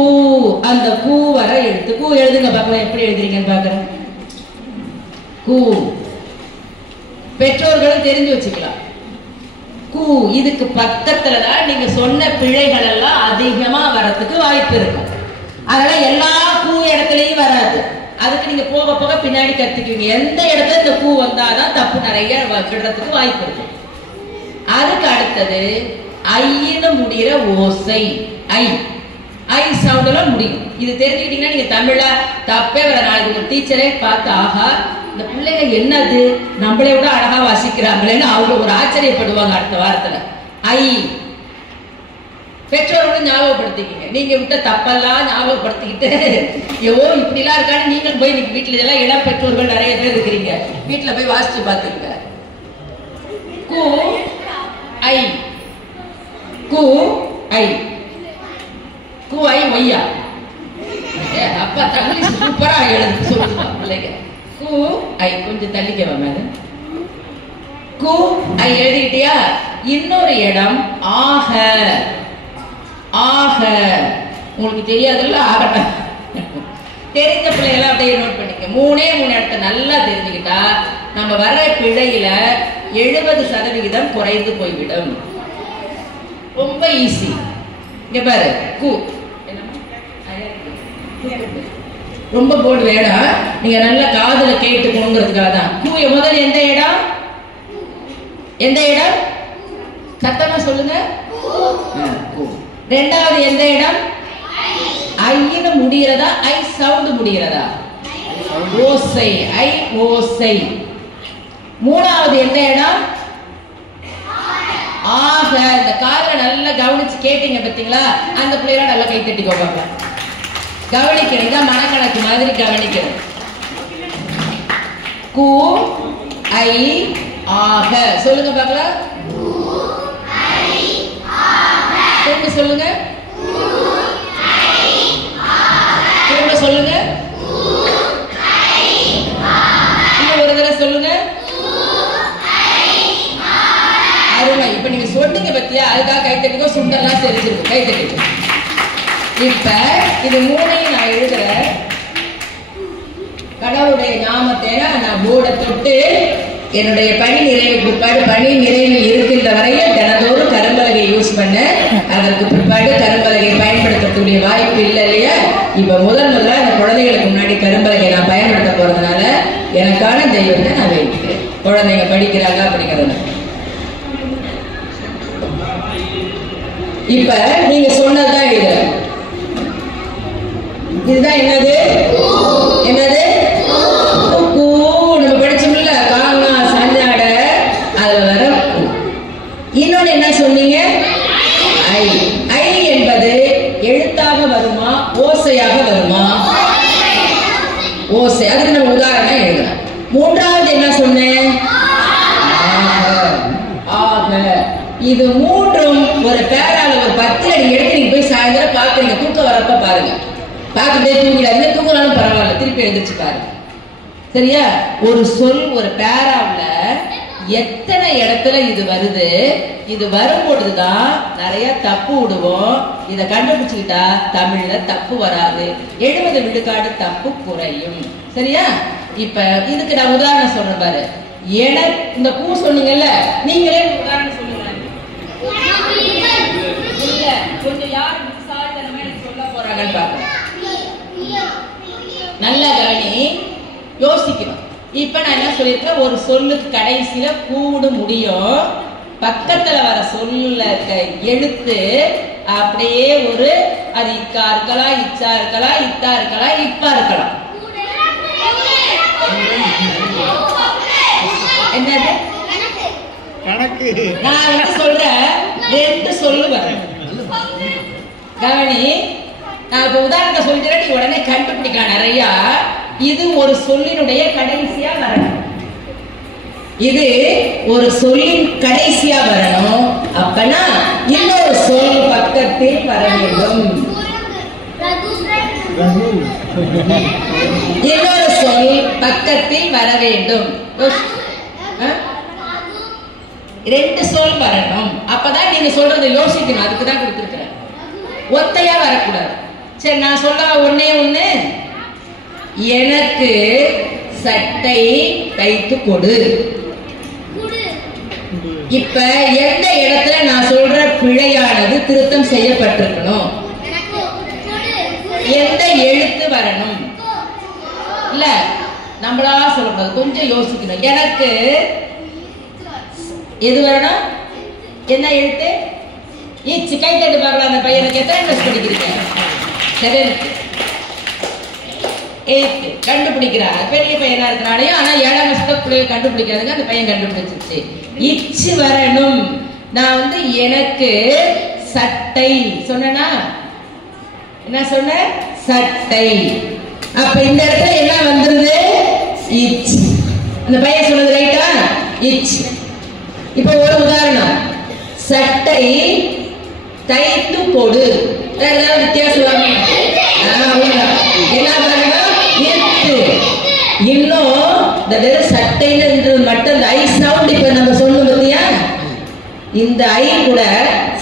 அந்த கூ வர எழுத்து கூ எழுதுங்க பார்க்கலாம். எப்படி எழுதுறீங்கன்னு பாக்குறேன். கூ பெற்றோர்களும் தெரிஞ்சு வச்சுக்கலாம். கூ இதுக்கு பக்கத்துலதான் நீங்க சொன்ன பிழைகள் எல்லாம் அதிகமா வரத்துக்கு வாய்ப்பு இருக்கும். அதனால எல்லா கூ இடத்துலயும் வராது. அதுக்கு நீங்க போக போக பின்னாடி கத்துக்குவீங்க. எந்த இடத்துல இந்த கூ வந்தாதான் தப்பு நிறைய விடுறதுக்கு வாய்ப்பு இருக்கு. அதுக்கு அடுத்தது ஐன்னு முடிகிற ஓசை. ஐ சவுண்ட்ல முடியும். இது தெரிஞ்சுக்கிட்டீங்கன்னா நீங்க தமிழ்ல தப்பே வர. நாளைக்கு ஒரு டீச்சரே பார்த்து, ஆஹா இந்த பிள்ளைங்க என்னது நம்மளை விட அழகா வாசிக்கிறாங்களேன்னு அவங்க ஒரு ஆச்சரியப்படுவாங்க அடுத்த வாரத்துல. ஐ பெற்றோர்களும் ஞாபகப்படுத்திக்கிங்க. நீங்க விட்ட தப்பெல்லாம் ஞாபகப்படுத்திக்கிட்டு, ஐயோ இப்படி எல்லாம் இருக்கான்னு நீங்களும் போய் இன்னைக்கு வீட்டுல இதெல்லாம் இளம் பெற்றோர்கள் நிறைய பேர் இருக்கிறீங்க, வீட்டுல போய் வாசிச்சு பார்த்துருங்க. கூ ஐ, கூ ஐ, கூ ஐ ஒய்யா. அப்பா தமிழ் சூப்பரா எழுது சொல்லுவா பிள்ளைங்க. கூ ஐ கொஞ்சம் தள்ளிக்கவா மேல. கூ ஐ எழுதிட்டியா? இன்னொரு இடம் ஆக. ஆக உங்களுக்கு தெரியாதுல்ல, ஆகட்டும். தெரிஞ்ச பிள்ளைகளை அப்படியே நோட் பண்ணிக்க. 3 இடத்த நல்லா தெரிஞ்சுக்கிட்டா நம்ம வர பிழையில 70% குறைந்து போய்விடும். ரொம்ப ஈஸி. இங்க பாரு, கூ ரொம்ப போர்டு வேடாம், நீங்க நல்லா காதுல கேட்டுக்கணுங்கிறதுக்காக தான். கூ முதல்ல எந்த இடம்? எந்த இடம்? சத்தமா சொல்லுங்க. ரெண்டாவது எந்த இடம்? ஐன்னு முடிகிறதா? ஐ சவுண்ட் முடிகிறதா? ஓசை. ஐ ஓசை. மூணாவது எந்த இடம்? ஆக. இந்த காதுல நல்லா கவனிச்சு கேட்டீங்க பாத்தீங்களா? அந்த பிள்ளைகளை நல்லா கை தட்டிக்கோ பாப்பா. கவனிக்கணும், இதான் மனக்கணக்கு மாதிரி கவனிக்கணும். கூ ஐ ஆக. சொல்லுங்க பாக்கலாம். திரும்ப சொல்லுங்க. திரும்ப சொல்லுங்க. இன்னும் ஒரு தடவை சொல்லுங்க. அருமை. இப்ப நீங்க சொன்னீங்க பத்தியா, அதுக்காக கை தட்டிக்கோ. சுண்டெல்லாம் தெரிஞ்சிருக்கு, கை தட்டிக்கோ. இப்ப இது 3 நான் எழுதுறேன். கடவுளுடைய நாமத்தை நான் போர்டை தொட்டு என்னுடைய பணி நிறைவு பிற்பாடு, பணி நிறைவில் இருக்கின்ற வரையில் தினந்தோறும் கரும்பலகை யூஸ் பண்ண, அதற்கு பிற்பாடு கரும்பலகை பயன்படுத்தக்கூடிய வாய்ப்பு இல்லை இல்லையா? இப்ப முதல்ல அந்த குழந்தைகளுக்கு முன்னாடி கரும்பலகை நான் பயன்படுத்த போறதுனால எனக்கான தெய்வத்தை நான் வைக்கிறேன். குழந்தைங்க படிக்கிறாங்க அப்படிங்கிறது. இப்ப நீங்க சொன்னதுதான் எழுதுறேன். இதுதான் என்னது என்னது கூ. நம்ம படிச்சோம்ல காங்கா சன்னாட அதுல வர கூ. இன்னொன்னு என்ன சொன்னீங்க ஐ. ஐ என்பது எழுத்தாக வருமா ஓசையாக வருமா? ஓசை. அதுக்கு நம்ம உதாரணம் எழுதலாம். மூன்றாவது என்ன சொன்னேன் ஆக. இது மூன்றும் ஒரு பேரால ஒரு 10 அடி எடுத்து நீங்க போய் சாயந்தரம் பாக்குறீங்க. தூக்கம் வரப்ப பாருங்க. பார்த்துட்டே தூங்கிடாதீங்க. தூங்கினாலும் பரவாயில்ல, திருப்பி எழுந்திரிச்சு பாருங்க. சரியா? ஒரு சொல் ஒரு பேராவுல எத்தனை இடத்துல இது வருது, இது வரும்பொழுதுதான் நிறைய தப்பு விடுவோம். இதை கண்டுபிடிச்சுக்கிட்டா தமிழ்ல தப்பு வராது. 70 விழுக்காடு தப்பு குறையும். சரியா? இப்ப இதுக்கு நான் உதாரணம் சொல்றேன் பாரு. இந்த பூ சொன்னீங்கல்ல, நீங்களே உதாரணம் சொல்லுங்க. கொஞ்சம் யார் சொல்ல போறாங்கன்னு பாக்க நல்லா கவனி, யோசிக்கணும். இப்ப நான் என்ன சொல்லிருக்கேன், ஒரு சொல்லுக்கு கடைசியில கூடு முடியும். பக்கத்துல வர சொல்ல எழுத்து அப்படியே ஒரு அது இக்கா இருக்கலாம், இச்சா இருக்கலாம், இத்தா இருக்கலாம், இப்பா இருக்கலாம். என்னது கணக்கு? நான் என்ன சொல்றேன், 2 சொல்லு வரும். கவனி, நான் இப்ப உதாரணத்தை சொல்லிட்டேன், நீ உடனே கண்டுபிடிக்கலாம் நிறைய. இது ஒரு சொல்லினுடைய கடைசியா வரணும். இது ஒரு சொல்லின் கடைசியா வரணும். அப்பனா இன்னொரு சொல் பக்கத்தில் வர வேண்டும். இன்னொரு சொல் பக்கத்தில் வர வேண்டும். 2 சொல் வரணும். அப்பதான் நீங்க சொல்றதை யோசிக்கணும். அதுக்குதான் கொடுத்திருக்கிறேன். ஒத்தையா வரக்கூடாது. சரி, நான் சொல்ல ஒண்ணே ஒண்ணு. எனக்கு சட்டை தைத்து கொடு. இப்ப எந்த இடத்துல நான் சொல்ற பிழையானது திருத்தம் செய்யப்பட்டிருக்கணும்? எந்த எழுத்து வரணும்? இல்ல நம்மளா சொல்லக்கூடாது, கொஞ்சம் யோசிக்கணும். எனக்கு எது வரணும்? என்ன எழுத்து? இச்சு. கை தட்டு பார்க்கலாம். அந்த பையனுக்கு எத்தனை கிளாஸ் படிக்கிறீங்க? 7th. 8th. கண்டுபிடிக்கிறார். பெரிய பையனா இருக்கிறாலையும், ஆனா 7ஆம் வருஷத்துக்குள்ளே கண்டுபிடிக்காதுங்க. அந்த பையன் கண்டுபிடிச்சிருச்சு. இச்சு வரணும். நான் எனக்கு சட்டை சொன்னா என்ன சொன்ன? சட்டை. அப்ப இந்த இடத்துல என்ன வந்துருது? இச். அந்த பையன் சொன்னது ரைட்டா? இச். இப்ப ஒரு உதாரணம். சட்டை தைத்து கொடு. ஏதாவது வித்தியாசம் என்ன பண்ணணும்? இன்னும் இந்த சட்டைன்றது மட்டும் இந்த ஐ சவுண்ட் இப்ப நம்ம சொல்லணும் பத்தியா? இந்த ஐ கூட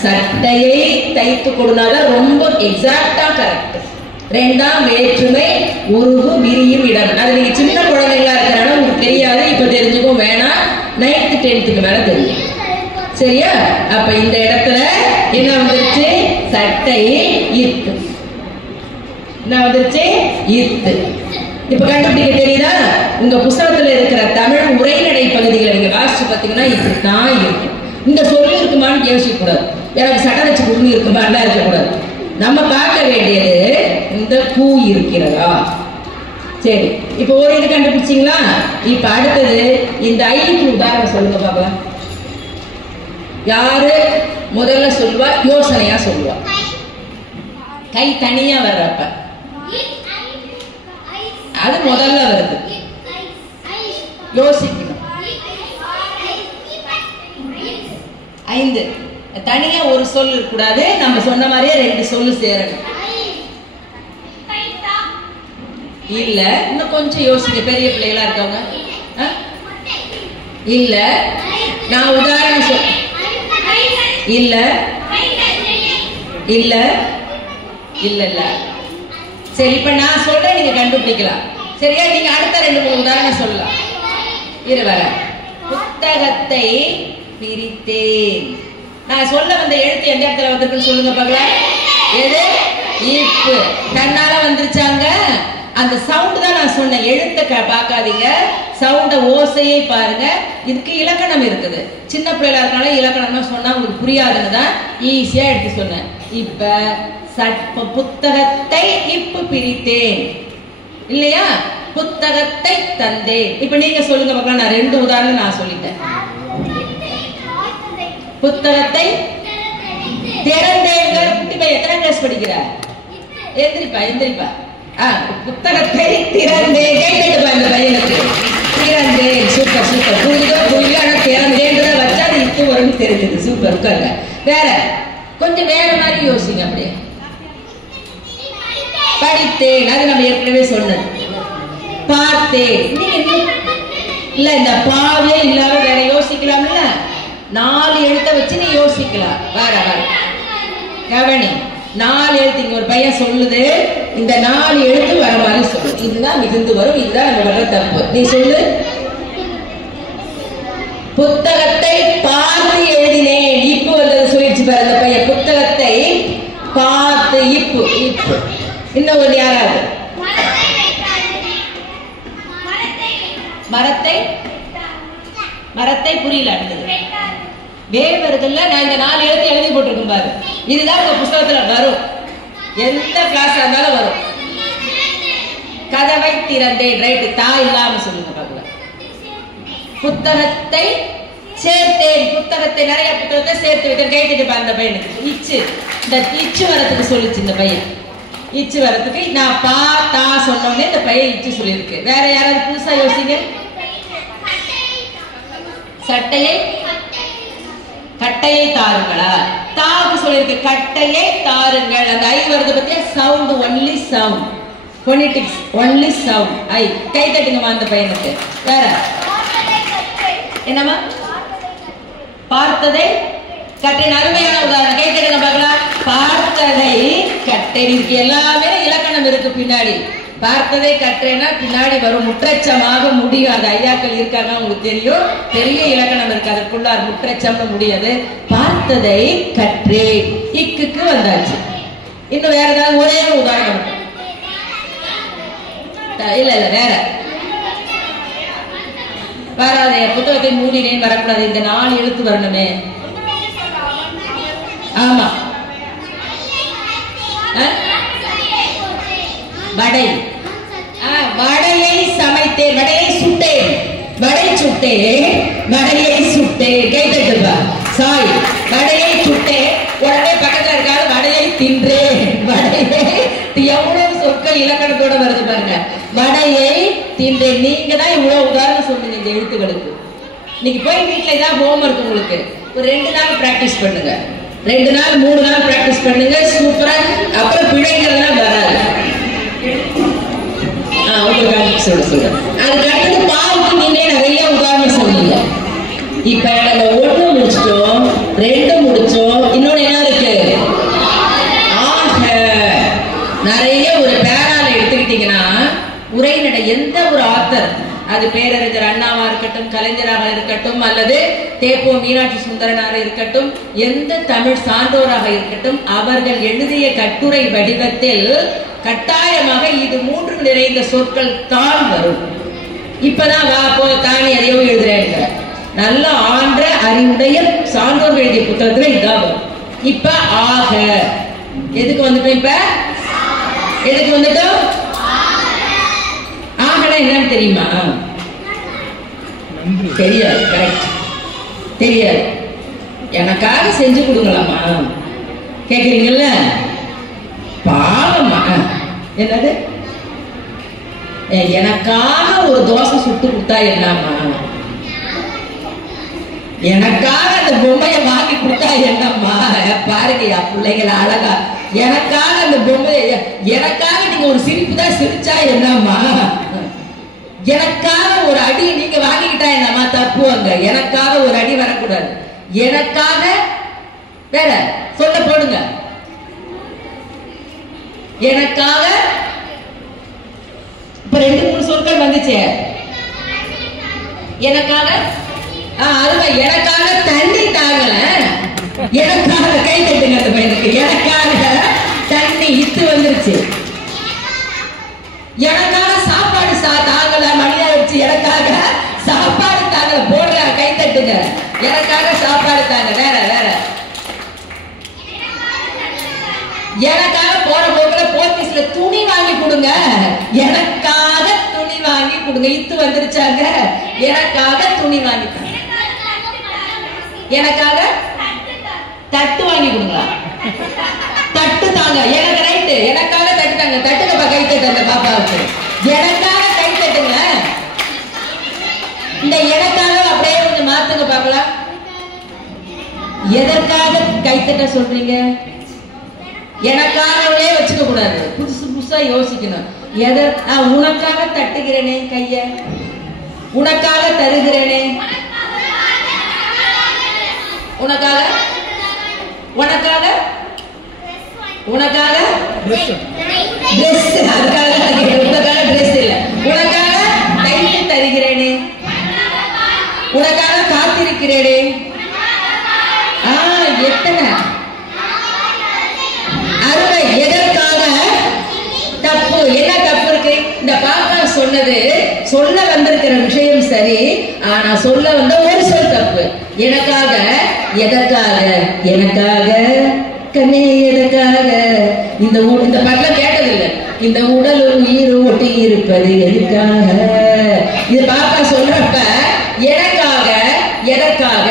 சட்டையை தைத்து கொடுனாதான் ரொம்ப எக்ஸாக்டா கரெக்ட். 2ஆம் வேற்றுமை உருவு விரியும் இடம். அது நீங்க சின்ன குழந்தைங்களா இருக்கிறனால உங்களுக்கு தெரியாது. இப்ப தெரிஞ்சுக்கோ வேணாம். 9th 10th மேல தெரியும். சரியா? அப்ப இந்த இடத்துல என்ன வந்துருச்சு? சட்டை இத்து. என்ன வந்துருச்சு? இத்து. இப்ப கண்டுபிடிக்க தெரியுதா? உங்க புத்தகத்துல இருக்கிற தமிழ் உரைநடை பகுதிகளை நீங்க வாசிச்சு பாத்தீங்கன்னா இப்படித்தான் இருக்கும். இந்த சொல்லு இருக்குமான்னு யோசிக்க கூடாது. எனக்கு சட்டை வச்சு குடும்பம் இருக்குமான்னு இருக்கக்கூடாது. நம்ம பார்க்க வேண்டியது இந்த பூ இருக்கிறதா. சரி, இப்ப ஒரு இது கண்டுபிடிச்சிங்களா? இப்ப அடுத்தது இந்த ஐக்கு உதாரணம் சொல்லுங்க பாக்கலாம். யாரு முதல்ல சொல்லுவா? யோசனையா சொல்லுவா. கை தனியா வர்றப்ப அது முதல்ல வருது. யோசிக்கணும். 5 தனியா ஒரு சொல் கூடாது. நம்ம சொன்ன மாதிரியே 2 சொல்லு சேரணும். இல்ல இன்னும் கொஞ்சம் யோசிக்க. பெரிய பிள்ளைகளா இருக்கவங்க இல்ல. நான் உதாரணம் சொல். இல்ல இல்ல இல்ல இல்ல. சரி, இப்ப நான் சொல்றேன், நீங்க கண்டுபிடிக்கலாம். சரியா? நீங்க அடுத்த 2-3 உதாரணம் சொல்லலாம். வர புத்தகத்தை பிரித்தேன். நான் சொல்ல வந்த எழுத்து எந்த இடத்துல வந்திருக்குன்னு சொல்லுங்க பார்க்கலாம். எது? இப்பு. தன்னால வந்துருச்சாங்க. அந்த சவுண்ட் தான் நான் சொன்னேன். எழுத்த பார்க்காதீங்க, சவுண்ட ஓசையை பாருங்க. இதுக்கு இலக்கணம் இருக்குது. சின்ன பிள்ளைகளா இருக்கனால இலக்கணம் சொன்னா உங்களுக்கு புரியாதுன்னு தான் ஈஸியா எடுத்து சொன்னேன். இப்ப புத்தகத்தை இப்பு பிரித்தேன் இல்லையா, புத்தகத்தை தந்தேன். இப்ப நீங்க சொல்லுங்க பார்க்கலாம். நான் 2 உதாரணம் நான் சொல்லிட்டேன். புத்தகத்தை திறந்தேன். குட்டி பையன் எத்தனை கிளாஸ் படிக்கிற? எந்திரிப்பா. புத்தகத்தை திறந்தேன். கேட்டுப்பா இந்த பையனுக்கு. திறந்தேன். சூப்பர். புரியுதோ ஆனா திறந்தேன்றத வச்சா அது இப்பு வரும்னு தெரிஞ்சது. சூப்பர். உட்காருங்க. வேற கொஞ்சம் வேற மாதிரி யோசிங்க. அப்படியே படித்தேன், அது நம்ம ஏற்கனவே சொன்னது. பார்த்தேன். இல்ல இந்த பாவே இல்லாம வேற யோசிக்கலாம்ல. 4 எழுத்த வச்சு நீ யோசிக்கலாம். வேற கவனி, 4 எழுத்து. இங்க ஒரு பையன் சொல்லுது, இந்த 4 எழுத்து வர மாதிரி சொல்லு. இதுதான் மிகுந்து வரும், இதுதான் நம்ம வர தப்பு. நீ சொல்லு. புத்தகத்தை பார்த்து எழுதினேன். இப்பு வந்தது சொல்லிடுச்சு பாரு அந்த பையன். புத்தகத்தை பார்த்து இப்பு. இன்னும் ஒரு யாராவது? மரத்தை புரியல. அடுத்தது வே வருதுல்ல. நான் இந்த 4 எழுத்து எழுதி போட்டிருக்கேன் பாரு. இதுதான் உங்க புத்தகத்துல வரும். எந்த கிளாஸ் இருந்தாலும் வரும். கதவை திறந்தேன். ரைட்டு. தா இல்லாம சொல்லுங்க பாக்கலாம். புத்தகத்தை சேர்த்தேன். புத்தகத்தை நிறைய புத்தகத்தை சேர்த்து வைத்தேன். கேட்டுட்டு அந்த பையனுக்கு இச்சு. இந்த இச்சு வரத்துக்கு சொல்லிச்சு இந்த பையன். இச்சு வரத்துக்கு நான் பா தா சொன்னோடனே இந்த பையன் இச்சு சொல்லியிருக்கு. வேற யாராவது புதுசா யோசிங்க. கட்டையை தாருங்களா? தாக்கு சொல்லிருக்கு. கட்டையை தாருங்கள். அந்த ஐ வருது பத்தியா? Sound. Only sound. Phonetics. Only sound. I. கை தட்டுங்கம்மா அந்த பையனுக்கு. வேற என்னமா? பார்த்ததை கட்டின். அருமையான உதாரணம். கை தட்டுங்க பார்க்கலாம். பார்த்ததை கட்டை இருக்கு. எல்லாமே இலக்கணம் இருக்கு பின்னாடி. பார்த்ததை கற்றேன்னா பின்னாடி வரும். முற்றச்சமாக முடியாது. ஐயாக்கள் இருக்காங்க, உங்களுக்கு தெரியும். பெரிய இலக்கணம் இருக்கு அதற்குள்ளார். முற்றச்சம்னு முடியாது. பார்த்ததை கற்றேன். இக்கு வந்தாச்சு. இன்னும் வேற ஏதாவது ஒரே ஒரு உதாரணம். இல்ல வேற வராது. புத்தகத்தை மூடினேன் வரக்கூடாது. இந்த 4 எழுத்து வரணுமே. ஆமா. வடை. வடையை சமைத்தேன். வடையை சுட்டேன். வடை சுட்டேன். வடையை சுட்டேன். கேட்டுப்பா. சாய். வடையை சுட்டேன். உடனே பக்கத்துல இருக்காது வடையை தின்றேன். வடையை எவ்வளவு சொற்கள் இலக்கணத்தோட வருது பாருங்க. வடையை தின்றேன். நீங்க தான் இவ்வளவு உதாரணம் சொன்னீங்க இந்த எழுத்துக்களுக்கு. இன்னைக்கு போய் வீட்டுல ஏதாவது ஹோம்வொர்க் உங்களுக்கு ஒரு 2 நாள் பிராக்டிஸ் பண்ணுங்க. 2 நாள் 3 நாள் பிராக்டிஸ் பண்ணுங்க. சூப்பரா. அப்புறம் பிழைங்கிறதுலாம் வராது. சொல்லுங்க. அதுக்கு அடுத்தது பாவுக்கு நீங்களே நிறைய உதாரணம் சொன்னீங்க. இப்ப நம்ம 1 முடிச்சிட்டோம், 2 முடிச்சோம். இன்னொன்னு என்ன இருக்கு? ஆக. நிறைய ஒரு பேரால எடுத்துக்கிட்டீங்கன்னா உரைநடை எந்த ஒரு ஆத்தர், அது பேரறிஞர் அண்ணாவா இருக்கட்டும், கலைஞராக இருக்கட்டும், அல்லது தேப்போ மீனாட்சி சுந்தரனாக இருக்கட்டும், எந்த தமிழ் சான்றோராக இருக்கட்டும், அவர்கள் எழுதிய கட்டுரை வடிவத்தில் கட்டாயமாக இது 3 நிறைந்த சொற்கள் தான் வரும். இப்பதான் வா போ தானி எதையோ எழுதுறேன். நல்ல ஆன்ற அறிவுடைய சான்றோர்கள் எழுதிய புத்தகத்துல இதான் வரும். இப்ப ஆக எதுக்கு வந்துட்டோம்? இப்ப எதுக்கு வந்துட்டோம்? ஆகனா என்னன்னு தெரியுமா? தெரியாது. கரெக்ட். தெரியாது. எனக்காக செஞ்சு கொடுங்களாமா கேக்குறீங்கல்ல? பாவமா. என்னது? எனக்காக ஒரு தோசை சுட்டு கொடுத்தா என்னம்மா? எனக்காக அந்த பொம்மையை வாங்கி கொடுத்தா என்னம்மா? பாருங்க பிள்ளைங்களை அழகா. எனக்காக அந்த பொம்மையை, எனக்காக நீங்க ஒரு சிரிப்பு தான் சிரிச்சா என்னம்மா? எனக்காக ஒரு அடி நீங்க வாங்கிக்கிட்டா என்னம்மா? தப்பு. அங்க எனக்காக ஒரு அடி வரக்கூடாது. எனக்காக வேற சொல்ல போடுங்க. எனக்காக இப்ப 2-3 சொற்கள் வந்துச்சு. எனக்காக அருமை. எனக்காக தண்ணி தாங்கல. எனக்காக கை தட்டுங்க அந்த பையனுக்கு. எனக்காக தண்ணி இத்து வந்துருச்சு. எனக்காக சாப்பாடு தாங்கல. மணியா வச்சு எனக்காக சாப்பாடு தாங்கல. போடுற கை தட்டுங்க. எனக்காக சாப்பாடு தாங்க. வேற வேற எனக்காக போற போக்குல போத்தீஸ்ல துணி வாங்கி கொடுங்க, எனக்காக துணி வாங்கி கொடுங்க. இத்து வந்துருச்சாங்க, எனக்காக துணி வாங்கி எனக்காக தட்டு வாங்கி கொடுங்களா? தட்டு தாங்க, எனக்கு ரைட்டு, எனக்காக தட்டு தாங்க. தட்டுக்கப்பா, கை தட்டு அந்த பாப்பாவுக்கு, எனக்காக கை தட்டுங்க. இந்த எனக்காக அப்படியே கொஞ்சம் மாத்துங்க பாக்கலாம். எதற்காக கைத்தட்ட சொல்றீங்க? எனக்காகவே வச்சுக்க கூடாது, புதுசு புதுசா யோசிக்கணும். நான் உனக்காக தட்டுகிறேனே கைய, உனக்காக தருகிறேனே, உனக்காக உனக்காக உனக்காக ட்ரெஸ், அதுக்காக உனக்காக ட்ரெஸ் இல்ல, உனக்காக கையை தருகிறேனே, உனக்காக காத்திருக்கிறேனே. எத்தனை அருமை. எதற்காக? தப்பு. என்ன தப்பு இருக்கு? இந்த பாப்பா சொன்னது, சொல்ல வந்திருக்கிற விஷயம் சரி, ஆனா சொல்ல வந்த ஒரு சொல் தப்பு. எனக்காக, எதற்காக? எனக்காக கண்ணே எதற்காக? இந்த பாட்டுல கேட்டதில்லை. இந்த உடல் உயிர் ஒட்டி இருப்பது எதுக்காக? இது பாப்பா சொல்றப்ப எனக்காக, எதற்காக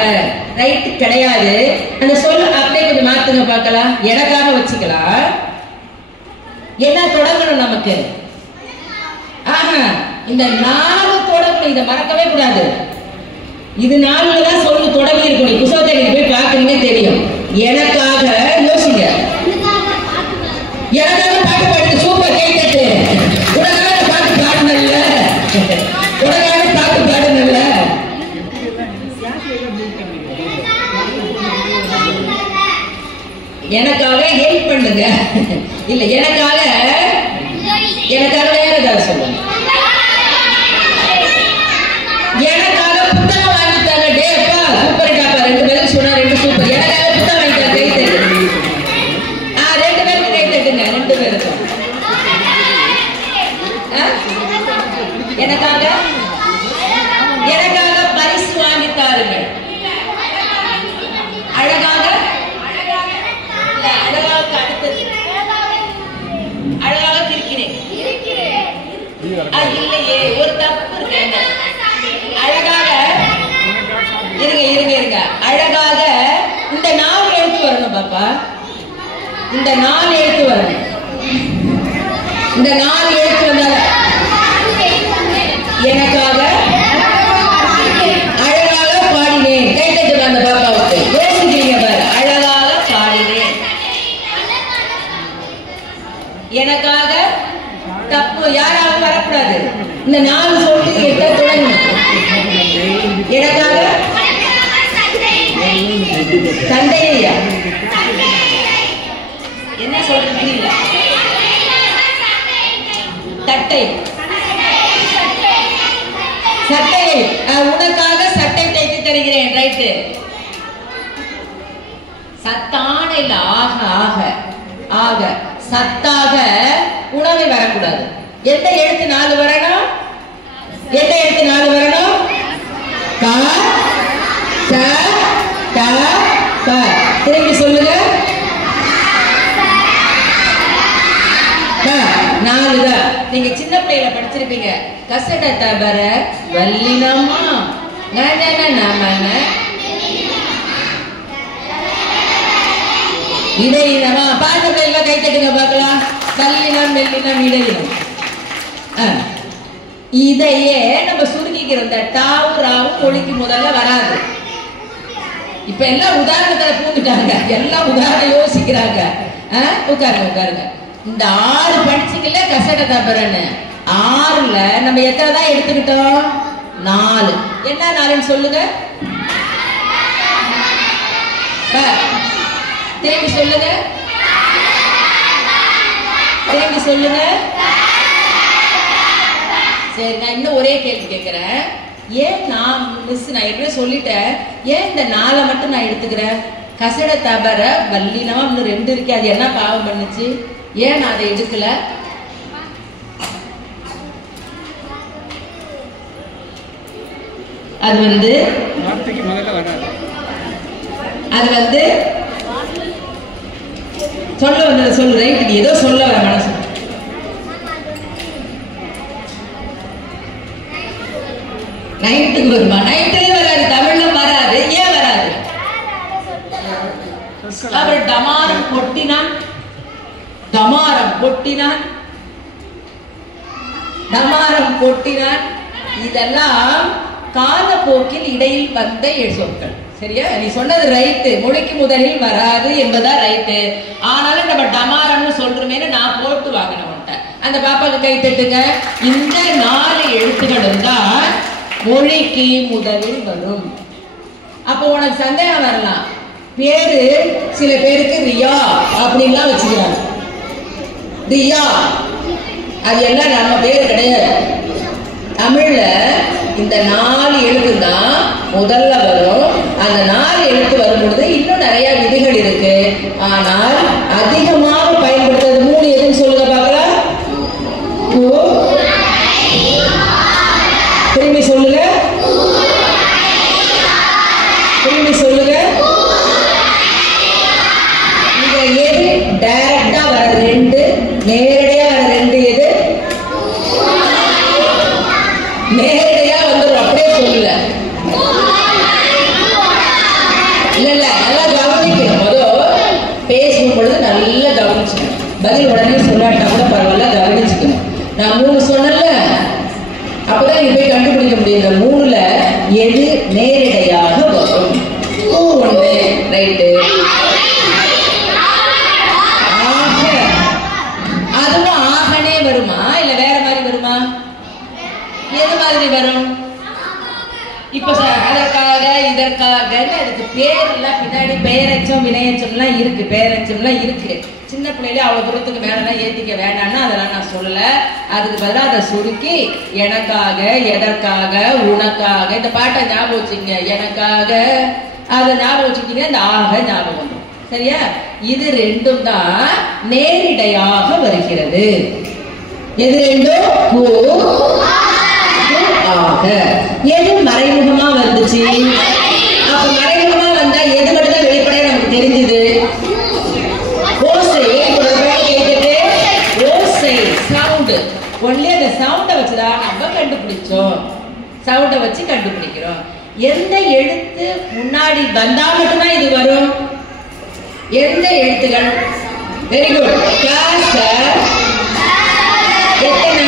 ரைட் கிடையாது. அந்த சொல் அப்படியே கொஞ்சம் மாத்துங்க பார்க்கலாம். எனக்காக வச்சுக்கலாம். என்ன தொடங்கணும் நமக்கு? இந்த 4 தொடங்கணும். இதை மறக்கவே கூடாது. இது 4 தான் சொல்லு தொடங்கி இருக்கணும். புத்தகத்தை நீங்க போய் பாக்குறீங்க தெரியும். எனக்காக யோசிங்க. எனக்காக பாட்டு பாடுங்க. சூப்பர், கை தட்டு. உனக்காக பாட்டு பாடுனல்ல, உனக்காக பாட்டு பாடுனல்ல. எனக்காக ஹெல்ப் பண்ணுங்க. இல்ல, எனக்காக வேற ஏதாவது சொல்லுங்க. எனக்காக புத்தகம் வாங்கிட்டாங்க. டேப்பா சூப்பர் டாப்பா, 2 பேருக்கு சொன்னா 2 சூப்பர். எனக்காக புத்தகம் வாங்கிட்டாங்க. கை தட்டு. 2 பேருக்கு கை தட்டுங்க. 2 பேருக்கும் எனக்காக பரிசு வாங்கித்தாருங்க. அழகாக அழகாக இருக்கிறேன். இல்லையே, ஒரு தப்பு இருக்கு. அழகாக இருங்க. அழகாக இந்த 4 எழுத்து வரணும் பாப்பா. இந்த 4 எழுத்து வரணும். இந்த 4 எழுத்து வந்தால எனக்காக அழகாக பாடினேன். கை தட்டுங்க அந்த பாப்பாவுக்கு. யோசிக்கிறீங்க பாரு. அழகாக பாடினேன். எனக்காக தப்பு யாராவது வரக்கூடாது. இந்த 4 சொல்லி எட்ட தொடங்கணும். எனக்காக தந்தையா என்ன சொல்றது? தட்டை, சட்டையை, உனக்காக சட்டை தைத்து தருகிறேன். ரைட்டு. சத்தான இல்ல, ஆக ஆக ஆக சத்தாக உணவை வரக்கூடாது. எந்த எழுத்து 4 வரணும்? எந்த எழுத்து 4 வரணும்? கா, ச, ட, ப. திரும்பி சொல்லுங்க. 4 தான். நீங்க சின்ன பிள்ளையில படிச்சிருப்பீங்க. கசட தபர வல்லினமா நமன இடையினமா. பாருங்க பிள்ளைங்க, கை தட்டுங்க பார்க்கலாம். வல்லினம், மெல்லினம், இடையினம். இதையே நம்ம சுருக்கிக்கிறோம். இந்த டாவும் ராவும் ஒழிக்கு முதல்ல வராது. இப்ப எல்லாம் உதாரணத்துல பூந்துட்டாங்க. எல்லாம் உதாரணம் யோசிக்கிறாங்க. உட்காருங்க. இந்த 6 படிச்சுக்கல கசட தபரன்னு. 6ல நம்ம எத்தனை தான் எடுத்துக்கிட்டோம்? 4. என்ன 4ன்னு சொல்லுங்க. திரும்பி சொல்லுங்க. சரி, நான் இன்னும் ஒரே கேள்வி கேட்கிறேன். ஏன் நான் ஏற்கனவே சொல்லிட்டேன். ஏன் இந்த 4 மட்டும் நான் எடுத்துக்கிறேன்? கசட தபர வல்லினமா 2 இருக்கு. அது என்ன பாவம் பண்ணுச்சு? ஏன் நான் அதை எடுக்கல? அது சொல்ல வந்ததை சொல்றேன். நீ ஏதோ சொல்ல வர மனசு. நைட்டுக்கு வருமா? நைட்டுலயே வராது, தமிழ்ல வராது. ஏன் வராது? அவர் டமாரம் கொட்டினான், டமாரம் கொட்டினான், டமாரம் கொட்டினான். இதெல்லாம் காலப்போக்கில் இடையில் வந்த சொற்கள். சரியா? நீ சொன்னது ரைட்டு, மொழிக்கு முதலில் வராது என்பதா ரைட்டு. ஆனாலும் நம்ம டமாரம்னு சொல்றோமேனு நான் போட்டு வாங்கின மாட்டேன். அந்த பாப்பாக்கு கை தட்டுங்க. இந்த 4 எழுத்துக்களும் தான் மொழிக்கு முதலில் வரும். அப்போ உனக்கு சந்தேகம் வரலாம், பேரு சில பேருக்கு ரியா அப்படின்லாம் வச்சுக்கிறாங்க. ரியா அது எல்லாம் நம்ம பேரு கிடையாது. தமிழ்ல இந்த 4 எழுத்து தான் முதல்ல வரும். அந்த 4 எழுத்து வரும் பொழுது இன்னும் நிறைய விதிகள் இருக்கு. ஆனால் அதிகமாக பயன்படுத்துறது 3 எதுன்னு சொல்லுங்க பார்க்கலாம். திரும்பி சொல்லுங்க, திரும்பி சொல்லுங்க. இங்க எது டைரக்டா வர 2, நேரடியா வர 2 எது? நேரடியா வந்துடும். அப்படியே சொல்லல. இல்ல நல்லா கவனிக்கணும். பேசும் பொழுது நல்லா கவனிச்சுக்கணும். பதில் உடனே சொல்லாட்டா கூட பரவாயில்ல, கவனிச்சுக்கணும். நான் 3 சொன்னல, அப்பதான் நீங்க போய் கண்டுபிடிக்க முடியும். இந்த 3ல எது நேரடியாக வரும்? 1 ரைட்டு. அதுவும் ஆகனே வருமா இல்ல வேற மாதிரி வருமா? எது மாதிரி வரும்? இப்ப அதற்காக இதற்காக அதுக்கு பேர் எல்லாம் பின்னாடி பெயரச்சம் வினையச்சம்லாம் இருக்கு, பெயரச்சம்லாம் இருக்கு. சின்ன பிள்ளையில அவ்வளவு தூரத்துக்கு மேலாம் ஏத்திக்க வேண்டாம்னா அதெல்லாம் நான் சொல்லல. அதுக்கு பதிலாக அதை சுருக்கி எனக்காக, எதற்காக, உனக்காக, இந்த பாட்டை ஞாபகம் வச்சுங்க. எனக்காக அதை ஞாபகம் வச்சுக்கிட்டீங்க, இந்த ஆக ஞாபகம் வரும். சரியா? இது 2ம் தான் நேரிடையாக வருகிறது. எது 2? ஆக. எது மறைமுகமா வந்துச்சு? அப்ப மறைமுகமா வந்தா எது மட்டும் தான் வெளிப்படையா நமக்கு தெரிஞ்சது? ஓசை. கேட்டுட்டு ஓசை, சவுண்ட். ஒன்லி அந்த சவுண்டை வச்சுதான் நம்ம கண்டுபிடிச்சோம். சவுண்டை வச்சு கண்டுபிடிக்கிறோம். எந்த எழுத்து முன்னாடி வந்தா மட்டும்தான் இது வரும்? எந்த எழுத்துகள்? Very good. கிளாஸ் எத்தனை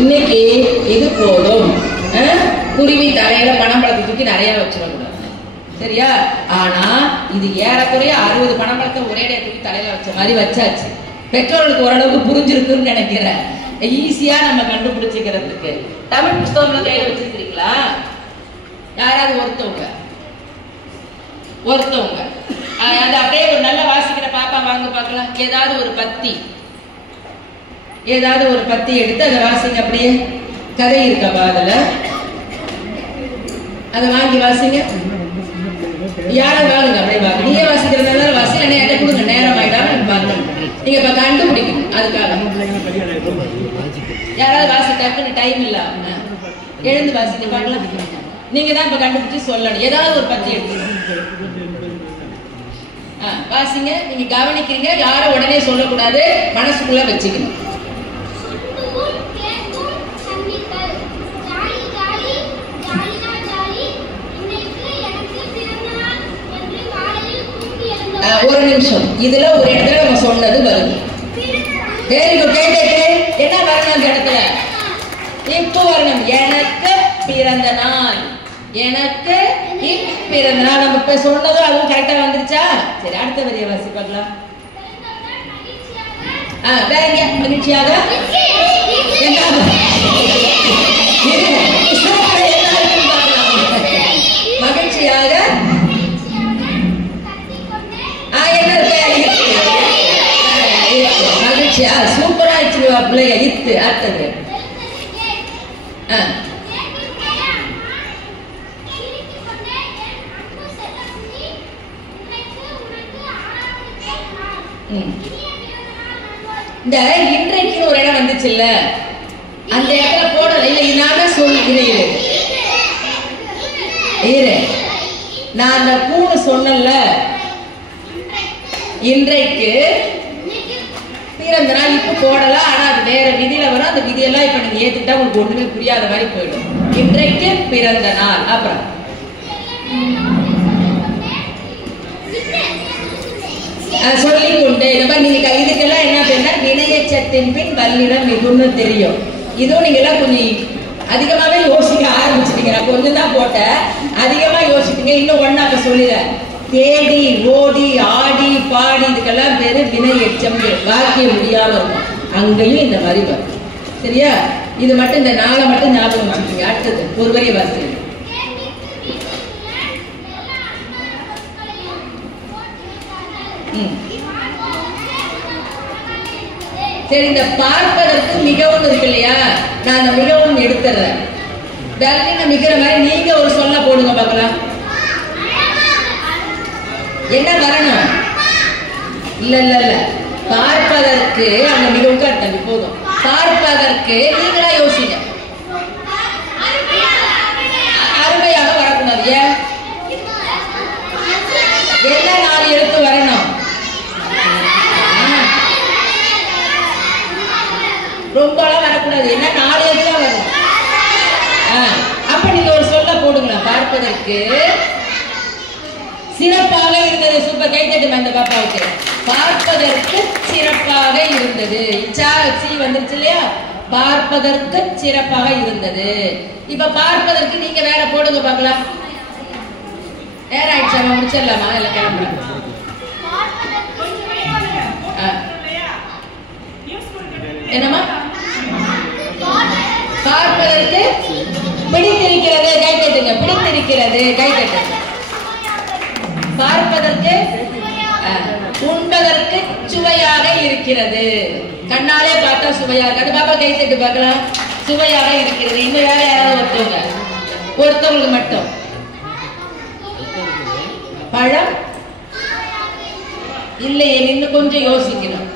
இன்னைக்கு இது போதும். குருவி தரையில பனம்பழத்தை தூக்கி நிறைய வச்சிடக்கூடாது. சரியா? ஆனா இது ஏறக்குறைய 60 பனம்பழத்தை ஒரே தூக்கி தலையில வச்ச மாதிரி வச்சாச்சு. பெற்றோர்களுக்கு ஓரளவுக்கு புரிஞ்சிருக்குன்னு நினைக்கிறேன். ஈஸியா நம்ம கண்டுபிடிச்சிக்கிறதுக்கு. தமிழ் புத்தகம் கையில வச்சிருக்கீங்களா? யாராவது ஒருத்தவங்க அது அப்படியே ஒரு நல்ல வாசிக்கிற பாப்பா வாங்க பார்க்கலாம். ஏதாவது ஒரு பத்தி எடுத்து அதை வாசிங்க. அப்படியே கதை இருக்கா அதுல? அதை வாங்கி வாசிங்க. யாரும் வாங்குங்க, அப்படியே வாங்க. நீங்க வாசிக்கிறதுனால வாசி, என்ன கொடுங்க. நேரம் ஆயிட்டாலும் பார்க்கணும். நீங்க இப்ப கண்டுபிடிக்கணும். அதுக்காக யாராவது வாசி, டக்குன்னு டைம் இல்லாம எழுந்து வாசிக்க பார்க்கலாம். நீங்க தான் இப்ப கண்டுபிடிச்சு சொல்லணும். ஏதாவது ஒரு பத்தி எடுத்து வாசிங்க. நீங்க கவனிக்கிறீங்க, யாரும் உடனே சொல்லக்கூடாது, மனசுக்குள்ள வச்சுக்கணும். ஒரு நிமிஷம். இதுல ஒரு இடத்துல நம்ம சொன்னது வருது. Very good. என்ன வரணும் அந்த இடத்துல? இப்போ வரணும். எனக்கு பிறந்த நாள், எனக்கு பிறந்த நாள். நம்ம இப்ப சொன்னதும் அதுவும் கரெக்டா வந்துருச்சா? சரி, அடுத்த வரிய வாசி பார்க்கலாம். வேற எங்க? மகிழ்ச்சியாக மகிழ்ச்சியாக மகிழ்ச்சியா சூப்பரா பிள்ளைங்க. இத்து அடுத்தது இந்த இன்றைக்கு ஒரு இடம் வந்துச்சுல்ல, அந்த இடத்துல போடல. இல்ல நான் சொல்கிறேன், நான் அந்த சொன்னல. இன்றைக்கு பிறந்த நாள் இப்ப போடலாம். ஆனா அது வேற விதியில வரும். அந்த விதியெல்லாம் இப்ப நீங்க ஏத்துக்கிட்டா உங்களுக்கு ஒண்ணுமே புரியாத மாதிரி போயிடும். இன்றைக்கு பிறந்த நாள். அப்புறம் சொல்லிக் கொண்டு நீங்க இதுக்கெல்லாம் என்ன பண்ணா வினையச்சத்தின் பின் வல்லிடம் மிகுன்னு தெரியும். இதுவும் நீங்க எல்லாம் கொஞ்சம் அதிகமாவே யோசிக்க ஆரம்பிச்சிட்டீங்க. நான் கொஞ்சம் தான் போட்டேன், அதிகமா யோசிட்டீங்க. இன்னும் ஒண்ணா அப்ப சொல்லிட தேடி ஓடி ஆடி பாடி இதுக்கெல்லாம் பேரு வினை எச்சம். வாக்கிய முடியாம இருக்கும். அங்கேயும் இந்த மாதிரி வரும். சரியா? இது மட்டும் இந்த நாளை மட்டும் ஞாபகம் வச்சுக்கீங்க. அடுத்தது ஒரு வரிய வாசி. சரி, இந்த பார்ப்பதற்கு மிகவும் இருக்கு இல்லையா? நான் அந்த மிகவும் எடுத்துறேன். மிகிற மாதிரி நீங்க ஒரு சொல்ல போடுங்க பார்க்கலாம். என்ன வரணும்? இல்ல இல்ல இல்ல, பார்ப்பதற்கு அந்த மிகவும் அர்த்தம் போதும். பார்ப்பதற்கு நீங்களா யோசிங்க. அருமையாக வரக்கூடாது. ஏன்? என்ன 4 எழுத்து வரணும்? ரொம்பலாம் வரக்கூடாது. என்ன 4 எழுத்து தான் வரணும். அப்ப நீங்க ஒரு சொல்ல போடுங்களா. பார்ப்பதற்கு சிறப்பாக இருந்தது. சூப்பர், கை தட்டுமா இந்த பாப்பாவுக்கு. பார்ப்பதற்கு சிறப்பாக இருந்தது. சி வந்துருச்சு இல்லையா? பார்ப்பதற்கு சிறப்பாக இருந்தது. இப்ப பார்ப்பதற்கு நீங்க வேற போடுங்க பார்க்கலாம். நேரம் ஆயிடுச்சா? முடிச்சிடலாமா? இல்ல கிளம்புறேன். என்னமா? பார்ப்பதற்கு பிடித்திருக்கிறது. கை தட்டுங்க. பிடித்திருக்கிறது. கை தட்டுங்க. பார்ப்பதற்கு உண்பதற்கு சுவையாக இருக்கிறது. கண்ணாலே பார்த்தா சுவையா இருக்காது. பாப்பா கை தட்டு பார்க்கலாம். சுவையாக இருக்கிறது. இன்னும் வேற யாராவது ஒருத்தவங்களுக்கு மட்டும். பழம் இல்லையே, இன்னும் கொஞ்சம் யோசிக்கணும்.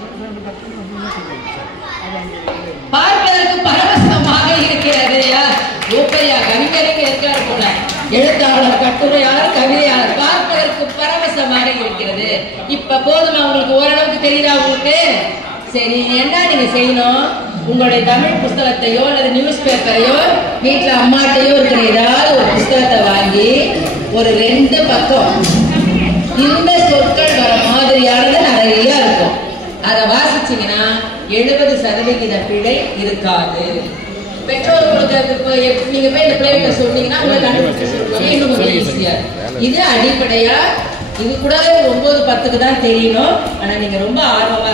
பார்ப்பதற்கு பரவசமாக இருக்கிறது. கவிஞருக்கு இருக்காரு போல, எழுத்தாளர், கட்டுரையாளர், கவிதையாளர். பார்ப்பதற்கு பரவசமாக இருக்கிறது. இப்ப போதுமா உங்களுக்கு? ஓரளவுக்கு தெரியுதா உங்களுக்கு? சரி, என்ன நீங்க செய்யணும்? உங்களுடைய தமிழ் புஸ்தகத்தையோ அல்லது நியூஸ் பேப்பரையோ வீட்டுல அம்மாட்டையோ இருக்கிற ஏதாவது ஒரு புஸ்தகத்தை வாங்கி ஒரு 2 பக்கம் இந்த சொற்கள் வர மாதிரியானது நிறைய இருக்கும். அதை வாசிச்சீங்கன்னா 70% பிழை இருக்காது. பெற்றோர் உங்களுக்கு நீங்க போய் இந்த பிள்ளைகிட்ட சொன்னீங்கன்னா உங்களை கண்டுபிடிச்சு சொல்லுவாங்க. இன்னும் கொஞ்சம் ஈஸியா. இது அடிப்படையா. இது கூட 9-10க்கு தான் தெரியணும். ஆனா நீங்க ரொம்ப ஆர்வமா